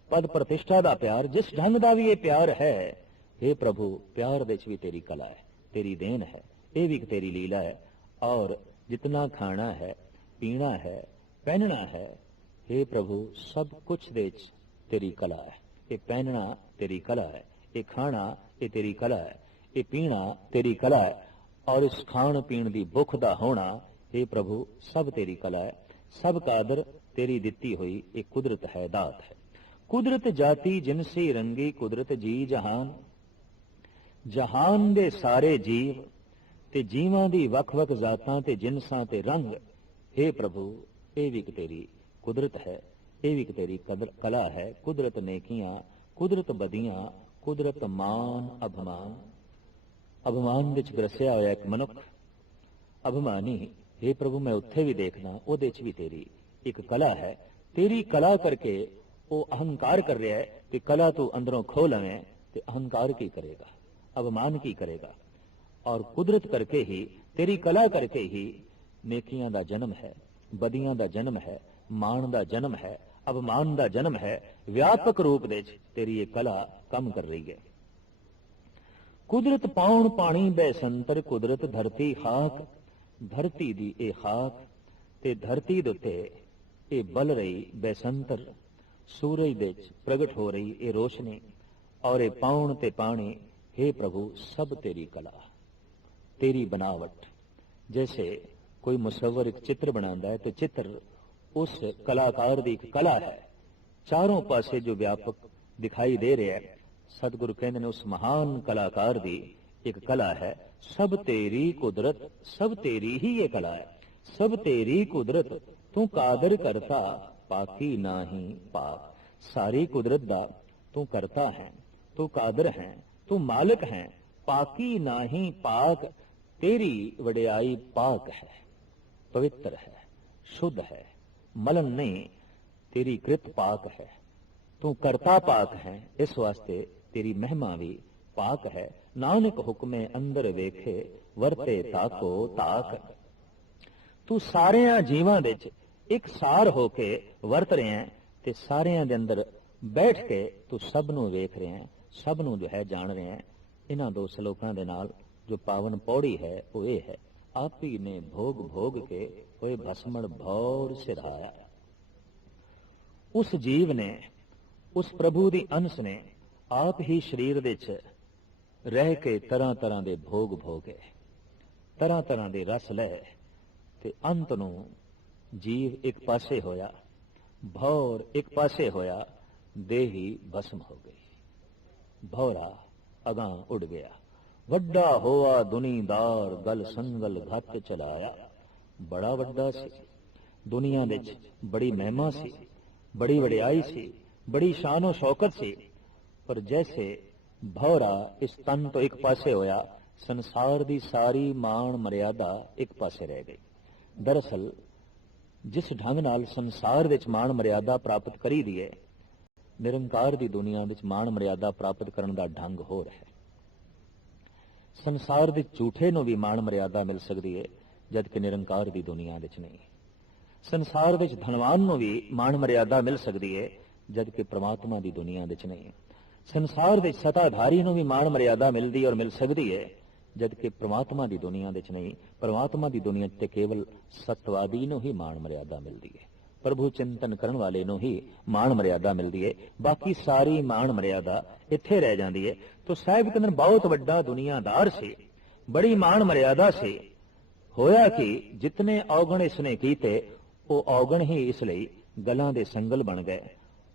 ਪਦ ਪ੍ਰਤਿਸ਼ਠਾ ਦਾ ਪਿਆਰ, ਜਿਸ ਢੰਗ ਦਾ ਵੀ ਇਹ ਪਿਆਰ ਹੈ हे ਪ੍ਰਭੂ, ਪਿਆਰ ਦੇ ਵਿੱਚ ਵੀ ਤੇਰੀ ਕਲਾ ਹੈ, ਤੇਰੀ ਦੇਣ ਹੈ, ਇਹ ਵੀ ਤੇਰੀ ਲੀਲਾ ਹੈ। ਔਰ ਜਿਤਨਾ ਖਾਣਾ ਹੈ, ਪੀਣਾ ਹੈ, ਪਹਿਨਣਾ ਹੈ हे ਪ੍ਰਭੂ, ਸਭ ਕੁਝ ਦੇ ਵਿੱਚ ਤੇਰੀ ਕਲਾ ਹੈ। ਇਹ ਪਹਿਨਣਾ ਤੇਰੀ ਕਲਾ ਹੈ। ਇਹ ਖਾਣਾ, ਇਹ ਤੇਰੀ ਕਲਾ ਹੈ, ਇਹ ਪੀਣਾ ਤੇਰੀ ਕਲਾ ਹੈ, ਔਰ ਇਸ ਖਾਣ ਪੀਣ ਦੀ ਭੁੱਖ ਦਾ ਹੋਣਾ हे ਪ੍ਰਭੂ, ਸਭ ਤੇਰੀ ਕਲਾ ਹੈ, ਸਭ ਕਾਦਰ ਤੇਰੀ ਦਿੱਤੀ ਹੋਈ ਇਹ ਕੁਦਰਤ ਹੈ, ਦਾਤ ਹੈ। ਕੁਦਰਤ ਜਾਤੀ ਜਿਨਸੀ ਰੰਗੀ ਕੁਦਰਤ ਜੀ ਜਹਾਨ ਜਹਾਨ ਦੇ ਸਾਰੇ ਜੀਵ ਤੇ ਜੀਵਾਂ ਦੀ ਵੱਖ-ਵੱਖ ਜ਼ਾਤਾਂ ਤੇ ਜਿਨਸਾਂ ਤੇ ਰੰਗ हे ਪ੍ਰਭੂ, ਇਹ ਵੀ ਇੱਕ ਤੇਰੀ ਕੁਦਰਤ ਹੈ, ਇਹ ਵੀ ਇੱਕ ਤੇਰੀ ਕਦਰ ਕਲਾ ਹੈ, ਕੁਦਰਤ ਨੇਕੀਆਂ, ਕੁਦਰਤ ਬਦੀਆਂ ਕੁਦਰਤ ਮਾਨ ਅਭਮਾਨ। ਅਭਮਾਨ ਵਿੱਚ ਗਰਸਿਆ ਹੋਇਆ ਇੱਕ ਮਨੁੱਖ, ਅਭਮਾਨੀ हे ਪ੍ਰਭੂ ਮੈਂ ਉੱਥੇ ਵੀ ਦੇਖਦਾ, ਉਹਦੇ 'ਚ ਵੀ ਤੇਰੀ ਇੱਕ ਕਲਾ ਹੈ। ਤੇਰੀ ਕਲਾ ਕਰਕੇ ਉਹ ਅਹੰਕਾਰ ਕਰ ਰਿਹਾ ਹੈ ਕਿ ਕਲਾ ਤੂੰ ਅੰਦਰੋਂ ਖੋ ਲਵੇਂ ਤੇ ਅਹੰਕਾਰ ਕੀ ਕਰੇਗਾ, ਅਭਮਾਨ ਕੀ ਕਰੇਗਾ। ਔਰ ਕੁਦਰਤ ਕਰਕੇ ਹੀ, ਤੇਰੀ ਕਲਾ ਕਰਕੇ ਹੀ ਨੇਕੀਆਂ ਦਾ ਜਨਮ ਹੈ, ਬਦੀਆਂ ਦਾ ਜਨਮ ਹੈ, ਮਾਣ ਦਾ ਜਨਮ ਹੈ ਅਪਮਾਨ ਦਾ ਜਨਮ ਹੈ ਵਿਆਪਕ ਰੂਪ ਦੇ ਵਿੱਚ, ਤੇਰੀ ਇਹ ਕਲਾ ਕੰਮ ਕਰ ਰਹੀ ਹੈ। ਕੁਦਰਤ ਪਾਉਣ ਪਾਣੀ ਬੈਸੰਤਰ ਕੁਦਰਤ ਧਰਤੀ ਖਾਕ ਧਰਤੀ ਦੀ ਇਹ ਖਾਕ ਤੇ ਧਰਤੀ ਦੇ ਉੱਤੇ ਇਹ ਬਲ ਰਹੀ ਬੈਸੰਤਰ ਸੂਰਜ ਦੇ ਵਿੱਚ ਪ੍ਰਗਟ ਹੋ ਰਹੀ ਇਹ ਰੋਸ਼ਨੀ, ਔਰ ਇਹ ਪਾਉਣ ਤੇ ਪਾਣੀ हे ਪ੍ਰਭੂ, ਸਭ ਤੇਰੀ ਕਲਾ। ਤੇਰੀ ਬਨਾਵਟ, ਜੈਸੇ ਕੋਈ ਮੁਸਵਰ ਇੱਕ ਚਿੱਤਰ ਬਣਾਉਂਦਾ ਹੈ, ਤੇ ਚਿੱਤਰ ਉਸ ਕਲਾਕਾਰ ਦੀ ਇੱਕ ਕਲਾ ਹੈ। ਚਾਰੋਂ ਪਾਸੇ ਜੋ ਵਿਆਪਕ ਦਿਖਾਈ ਦੇ ਰਿਹਾ ਹੈ, ਸਤਿਗੁਰੂ ਕਹਿੰਦੇ ਨੇ ਉਸ ਮਹਾਨ ਕਲਾਕਾਰ ਦੀ ਇੱਕ ਕਲਾ ਹੈ। ਸਭ ਤੇਰੀ ਕੁਦਰਤ, ਸਭ ਤੇਰੀ ਹੀ ਇਹ ਕਲਾ ਹੈ। ਸਭ ਤੇਰੀ ਕੁਦਰਤ, ਤੂੰ ਕਾਦਰ ਕਰਤਾ ਪਾਕੀ ਨਾਹੀ ਪਾਕ ਸਾਰੀ ਕੁਦਰਤ ਦਾ ਤੂੰ ਕਰਤਾ ਹੈ, ਤੂੰ ਕਾਦਰ ਹੈ, ਤੂੰ ਮਾਲਕ ਹੈ। ਪਾਕੀ ਨਾਹੀ ਪਾਕ, ਤੇਰੀ ਵਡਿਆਈ ਪਾਕ ਹੈ। ਪਵਿੱਤਰ ਹੈ, ਸ਼ੁੱਧ ਹੈ। ਮਲਨ ਨਹੀਂ ਤੇਰੀ ਕ੍ਰਿਤ ਪਾਕ ਹੈ ਤੂੰ ਕਰਤਾ ਪਾਕ ਹੈ ਇਸ ਵਾਸਤੇ ਤੇਰੀ ਮਹਿਮਾ ਵੀ ਪਾਕ ਹੈ ਨਾਨਕ ਹੁਕਮੇ ਅੰਦਰ ਵੇਖੇ ਵਰਤੇ ਤਾਕੋ ਤਾਕ ਤੂੰ ਸਾਰਿਆਂ ਜੀਵਾਂ ਵਿੱਚ ਇੱਕ ਸਾਰ ਹੋ ਕੇ ਵਰਤ ਰਿਹਾ ਤੇ ਸਾਰਿਆਂ ਦੇ ਅੰਦਰ ਬੈਠ ਕੇ ਤੂੰ ਸਭ ਨੂੰ ਵੇਖ ਰਿਹਾ ਸਭ ਨੂੰ ਜੋ ਹੈ ਜਾਣ ਰਿਹਾ ਇਹਨਾਂ ਦੋ ਸ਼ਲੋਕਾਂ ਦੇ ਨਾਲ ਜੋ ਪਾਵਨ ਪੌੜੀ ਹੈ ਉਹ ਇਹ ਹੈ ਆਪੀ ਨੇ ਭੋਗ ਭੋਗ ਕੇ ਹੋਏ ਭਸਮਣ ਭੌਰ ਸਿਧਾਇਆ। ਉਸ ਜੀਵ ਨੇ, ਉਸ ਪ੍ਰਭੂ ਦੀ ਅੰਸ਼ ਨੇ ਆਪ ਹੀ ਸਰੀਰ ਵਿੱਚ ਰਹਿ ਕੇ ਤਰ੍ਹਾਂ ਤਰ੍ਹਾਂ ਦੇ ਭੋਗ ਭੋਗੇ, ਤਰ੍ਹਾਂ ਤਰ੍ਹਾਂ ਦੇ ਰਸ ਲੈ ਤੇ ਅੰਤ ਨੂੰ ਜੀਵ ਇੱਕ ਪਾਸੇ ਹੋਇਆ, ਭੌਰ ਇੱਕ ਪਾਸੇ ਹੋਇਆ, ਦੇਹੀ ਭਸਮ ਹੋ ਗਈ। ਭੌਰਾ ਅਗਾਂ ਉੱਡ ਗਿਆ। ਵੱਡਾ ਹੋਆ ਦੁਨੀਦਾਰ ਗਲ ਸੰਗਲ ਘੱਟ ਚਲਾਇਆ। ਬੜਾ ਵੱਡਾ ਸੀ। ਦੁਨੀਆ ਵਿੱਚ ਬੜੀ ਮਹਿਮਾ ਸੀ, ਬੜੀ ਵਡਿਆਈ ਸੀ, ਬੜੀ ਸ਼ਾਨੋ ਸ਼ੌਕਤ ਸੀ। ਪਰ ਜੈਸੇ ਭੌਰਾ ਇਸ ਤਨ ਤੋਂ ਇੱਕ ਪਾਸੇ ਹੋਇਆ, ਸੰਸਾਰ ਦੀ ਸਾਰੀ ਮਾਣ ਮਰਿਆਦਾ ਇੱਕ ਪਾਸੇ ਰਹਿ ਗਈ। ਦਰਅਸਲ ਜਿਸ ਢੰਗ ਨਾਲ ਸੰਸਾਰ ਵਿੱਚ ਮਾਣ ਮਰਿਆਦਾ ਪ੍ਰਾਪਤ ਕਰੀ ਦੀ ਹੈ ਨਿਰੰਕਾਰ ਦੀ ਦੁਨੀਆ ਵਿੱਚ ਮਾਣ ਮਰਿਆਦਾ ਪ੍ਰਾਪਤ ਕਰਨ ਦਾ ਢੰਗ ਹੋਰ ਹੈ। ਸੰਸਾਰ ਦੇ ਝੂਠੇ ਨੂੰ ਵੀ ਮਾਣ ਮਰਿਆਦਾ ਮਿਲ ਸਕਦੀ ਹੈ ਜਦ ਕਿ ਨਿਰੰਕਾਰ ਦੀ ਦੁਨੀਆ ਵਿੱਚ ਨਹੀਂ। ਸੰਸਾਰ ਵਿੱਚ ਧਨਵਾਨ ਨੂੰ ਵੀ ਮਾਣ ਮਰਿਆਦਾ ਮਿਲ ਸਕਦੀ ਹੈ ਜਦ ਕਿ ਪ੍ਰਮਾਤਮਾ ਦੀ ਦੁਨੀਆ ਵਿੱਚ ਨਹੀਂ। ਸੰਸਾਰ ਵਿੱਚ ਸਤਾਧਾਰੀ ਨੂੰ ਵੀ ਮਾਣ ਮਰਿਆਦਾ ਮਿਲਦੀ ਔਰ ਮਿਲ ਸਕਦੀ ਹੈ ਜਦ ਕਿ ਪ੍ਰਮਾਤਮਾ ਦੀ ਦੁਨੀਆ ਵਿੱਚ ਨਹੀਂ। ਪ੍ਰਮਾਤਮਾ ਦੀ ਦੁਨੀਆ 'ਚ ਤੇ ਕੇਵਲ ਸਤਵਾਦੀ ਨੂੰ ਹੀ ਮਾਣ ਮਰਿਆਦਾ ਮਿਲਦੀ ਹੈ ਪ੍ਰਭੂ ਚਿੰਤਨ ਕਰਨ ਵਾਲੇ ਨੂੰ ਹੀ ਮਾਣ ਮਰਿਆਦਾ ਮਿਲਦੀ ਹੈ ਬਾਕੀ ਸਾਰੀ ਮਾਣ ਮਰਿਆਦਾ ਇੱਥੇ ਰਹਿ ਜਾਂਦੀ ਹੈ ਤੋ ਸਾਹਿਬ ਕਹਿੰਦੇ ਬਹੁਤ ਵੱਡਾ ਦੁਨੀਆਦਾਰ ਸੀ। ਬੜੀ ਮਾਣ ਮਰਿਆਦਾ ਸੀ। ਹੋਇਆ ਕਿ, ਜਿਤਨੇ ਔਗਣ ਇਸਨੇ ਕੀਤੇ, ਉਹ ਔਗਣ ਹੀ ਇਸ ਲਈ ਗਲਾਂ ਦੇ ਸੰਗਲ ਬਣ ਗਏ।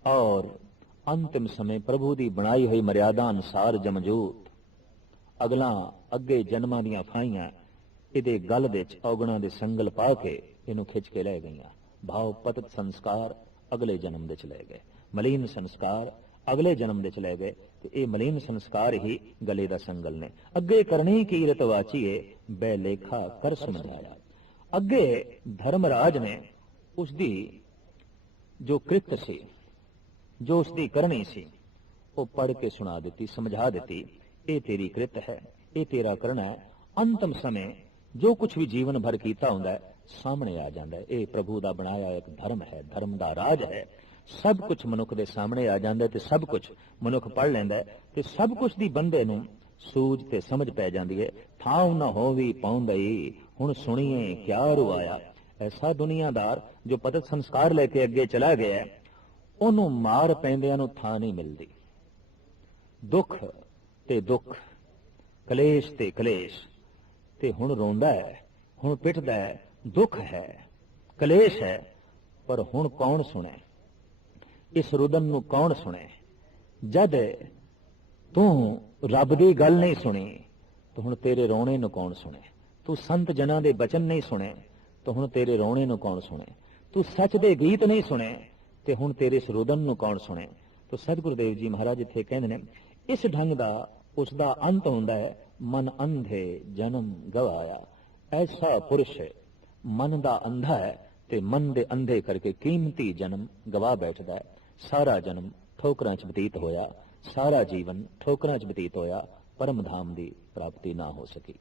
ਔਰ ਅੰਤਿਮ ਸਮੇਂ ਪ੍ਰਭੂ ਦੀ ਬਣਾਈ ਹੋਈ ਮਰਿਆਦਾ ਅਨੁਸਾਰ ਜਮਜੂਤ। ਅਗਲਾ ਅੱਗੇ ਜਨਮਾਂ ਦੀਆਂ ਫਾਈਆਂ, ਇਹਦੇ ਗਲ ਵਿੱਚ ਔਗਣਾ ਦੇ ਸੰਗਲ ਪਾ ਕੇ ਇਹਨੂੰ ਖਿੱਚ ਕੇ ਲੈ ਗਈਆਂ। ਭਾਵ ਪਤਤ ਸੰਸਕਾਰ ਅਗਲੇ ਜਨਮ ਦੇ ਚਲੇ ਗਏ ਮਲੀਨ ਸੰਸਕਾਰ ਅਗਲੇ ਜਨਮ ਵਿੱਚ ਲੈ ਗਏ ਤੇ ਇਹ ਮਲੀਨ ਸੰਸਕਾਰ ਹੀ ਗਲੇ ਦਾ ਸੰਗਲ ਨੇ ਅੱਗੇ ਕਰਨੀ ਕੀਰਤ ਵਾਚੀਏ ਬੈ ਲੇਖਾ ਕਰ ਸਮਝਾਇਆ ਅੱਗੇ ਧਰਮਰਾਜ ਨੇ ਉਸ ਦੀ ਜੋ ਕ੍ਰਿਤ ਸੀ ਜੋ ਉਸ ਦੀ ਕਰਨੀ ਸੀ ਉਹ ਪੜ੍ਹ ਕੇ ਸੁਣਾ ਦਿੱਤੀ ਸਮਝਾ ਦਿੱਤੀ ਇਹ ਤੇਰੀ ਕ੍ਰਿਤ ਹੈ ਇਹ ਤੇਰਾ ਕਰਨਾ ਹੈ ਅੰਤਮ ਸਮੇਂ ਜੋ ਕੁਝ ਵੀ ਜੀਵਨ ਭਰ ਕੀਤਾ ਹੁੰਦਾ ਹੈ ਸਾਹਮਣੇ ਆ ਜਾਂਦਾ ਹੈ। ਇਹ ਪ੍ਰਭੂ ਦਾ ਬਣਾਇਆ ਇੱਕ ਧਰਮ ਹੈ, ਧਰਮ ਦਾ ਰਾਜ ਹੈ। ਸਭ ਕੁਝ ਮਨੁੱਖ ਦੇ ਸਾਹਮਣੇ ਆ ਜਾਂਦਾ ਤੇ ਸਭ ਕੁਝ ਮਨੁੱਖ ਪੜ ਲੈਂਦਾ ਤੇ ਸਭ ਕੁਝ ਦੀ ਬੰਦੇ ਨੂੰ ਸੂਝ ਤੇ ਸਮਝ ਪੈ ਜਾਂਦੀ ਹੈ। ਥਾਉ ਨਾ ਹੋਵੀ ਪਾਉਂਦਈ, ਹੁਣ ਸੁਣੀਏ ਕਿਆ ਰੁਆਇਆ। ਐਸਾ ਦੁਨੀਆਦਾਰ ਜੋ ਪਤਤ ਸੰਸਕਾਰ ਲੈ ਕੇ ਅੱਗੇ ਚਲਾ ਗਿਆ ਉਹਨੂੰ ਮਾਰ ਪੈਂਦਿਆਂ ਨੂੰ ਥਾਂ ਨਹੀਂ ਮਿਲਦੀ। ਦੁੱਖ ਤੇ ਦੁੱਖ, ਕਲੇਸ਼ ਤੇ ਕਲੇਸ਼, ਤੇ ਹੁਣ ਰੋਂਦਾ ਹੈ, ਹੁਣ ਪਿੱਟਦਾ ਹੈ ਦੁੱਖ ਹੈ, ਕਲੇਸ਼ ਹੈ, ਪਰ ਹੁਣ ਕੌਣ ਸੁਣੇ? ਇਸ ਰੁਦਨ ਨੂੰ ਕੌਣ ਸੁਣੇ? ਜਦ ਤੂੰ ਰੱਬ ਦੀ ਗੱਲ ਨਹੀਂ ਸੁਣੀ, ਤਾਂ ਹੁਣ ਤੇਰੇ ਰੋਣੇ ਨੂੰ ਕੌਣ ਸੁਣੇ? ਤੂੰ ਸੰਤ ਜਨਾਂ ਦੇ ਬਚਨ ਨਹੀਂ ਸੁਣੇ, ਤਾਂ ਹੁਣ ਤੇਰੇ ਰੋਣੇ ਨੂੰ ਕੌਣ ਸੁਣੇ? ਤੂੰ ਸੱਚ ਦੇ ਗੀਤ ਨਹੀਂ ਸੁਣੇ, ਤੇ ਹੁਣ ਤੇਰੇ ਇਸ ਨੂੰ ਕੌਣ ਸੁਣੇ? ਤਾਂ ਸਤਿਗੁਰੂ ਦੇਵ ਜੀ ਮਹਾਰਾਜ ਇੱਥੇ ਕਹਿੰਦੇ ਨੇ, ਇਸ ਢੰਗ ਦਾ, ਉਸ ਦਾ ਅੰਤ ਹੁੰਦਾ ਹੈ, ਮਨ ਅੰਧੇ ਜਨਮ ਗਵਾਇਆ, ਐਸਾ ਪੁਰਸ਼ ਮਨ ਦਾ ਅੰਧਾ ਹੈ ਤੇ ਮਨ ਦੇ ਅੰਧੇ ਕਰਕੇ ਕੀਮਤੀ ਜਨਮ ਗਵਾ ਬੈਠਦਾ ਹੈ। ਸਾਰਾ ਜਨਮ ਠੋਕਰਾਂ 'ਚ ਬਤੀਤ ਹੋਇਆ। ਸਾਰਾ ਜੀਵਨ ਠੋਕਰਾਂ 'ਚ ਬਤੀਤ ਹੋਇਆ। ਪਰਮ ਧਾਮ ਦੀ ਪ੍ਰਾਪਤੀ ਨਾ ਹੋ ਸਕੀ।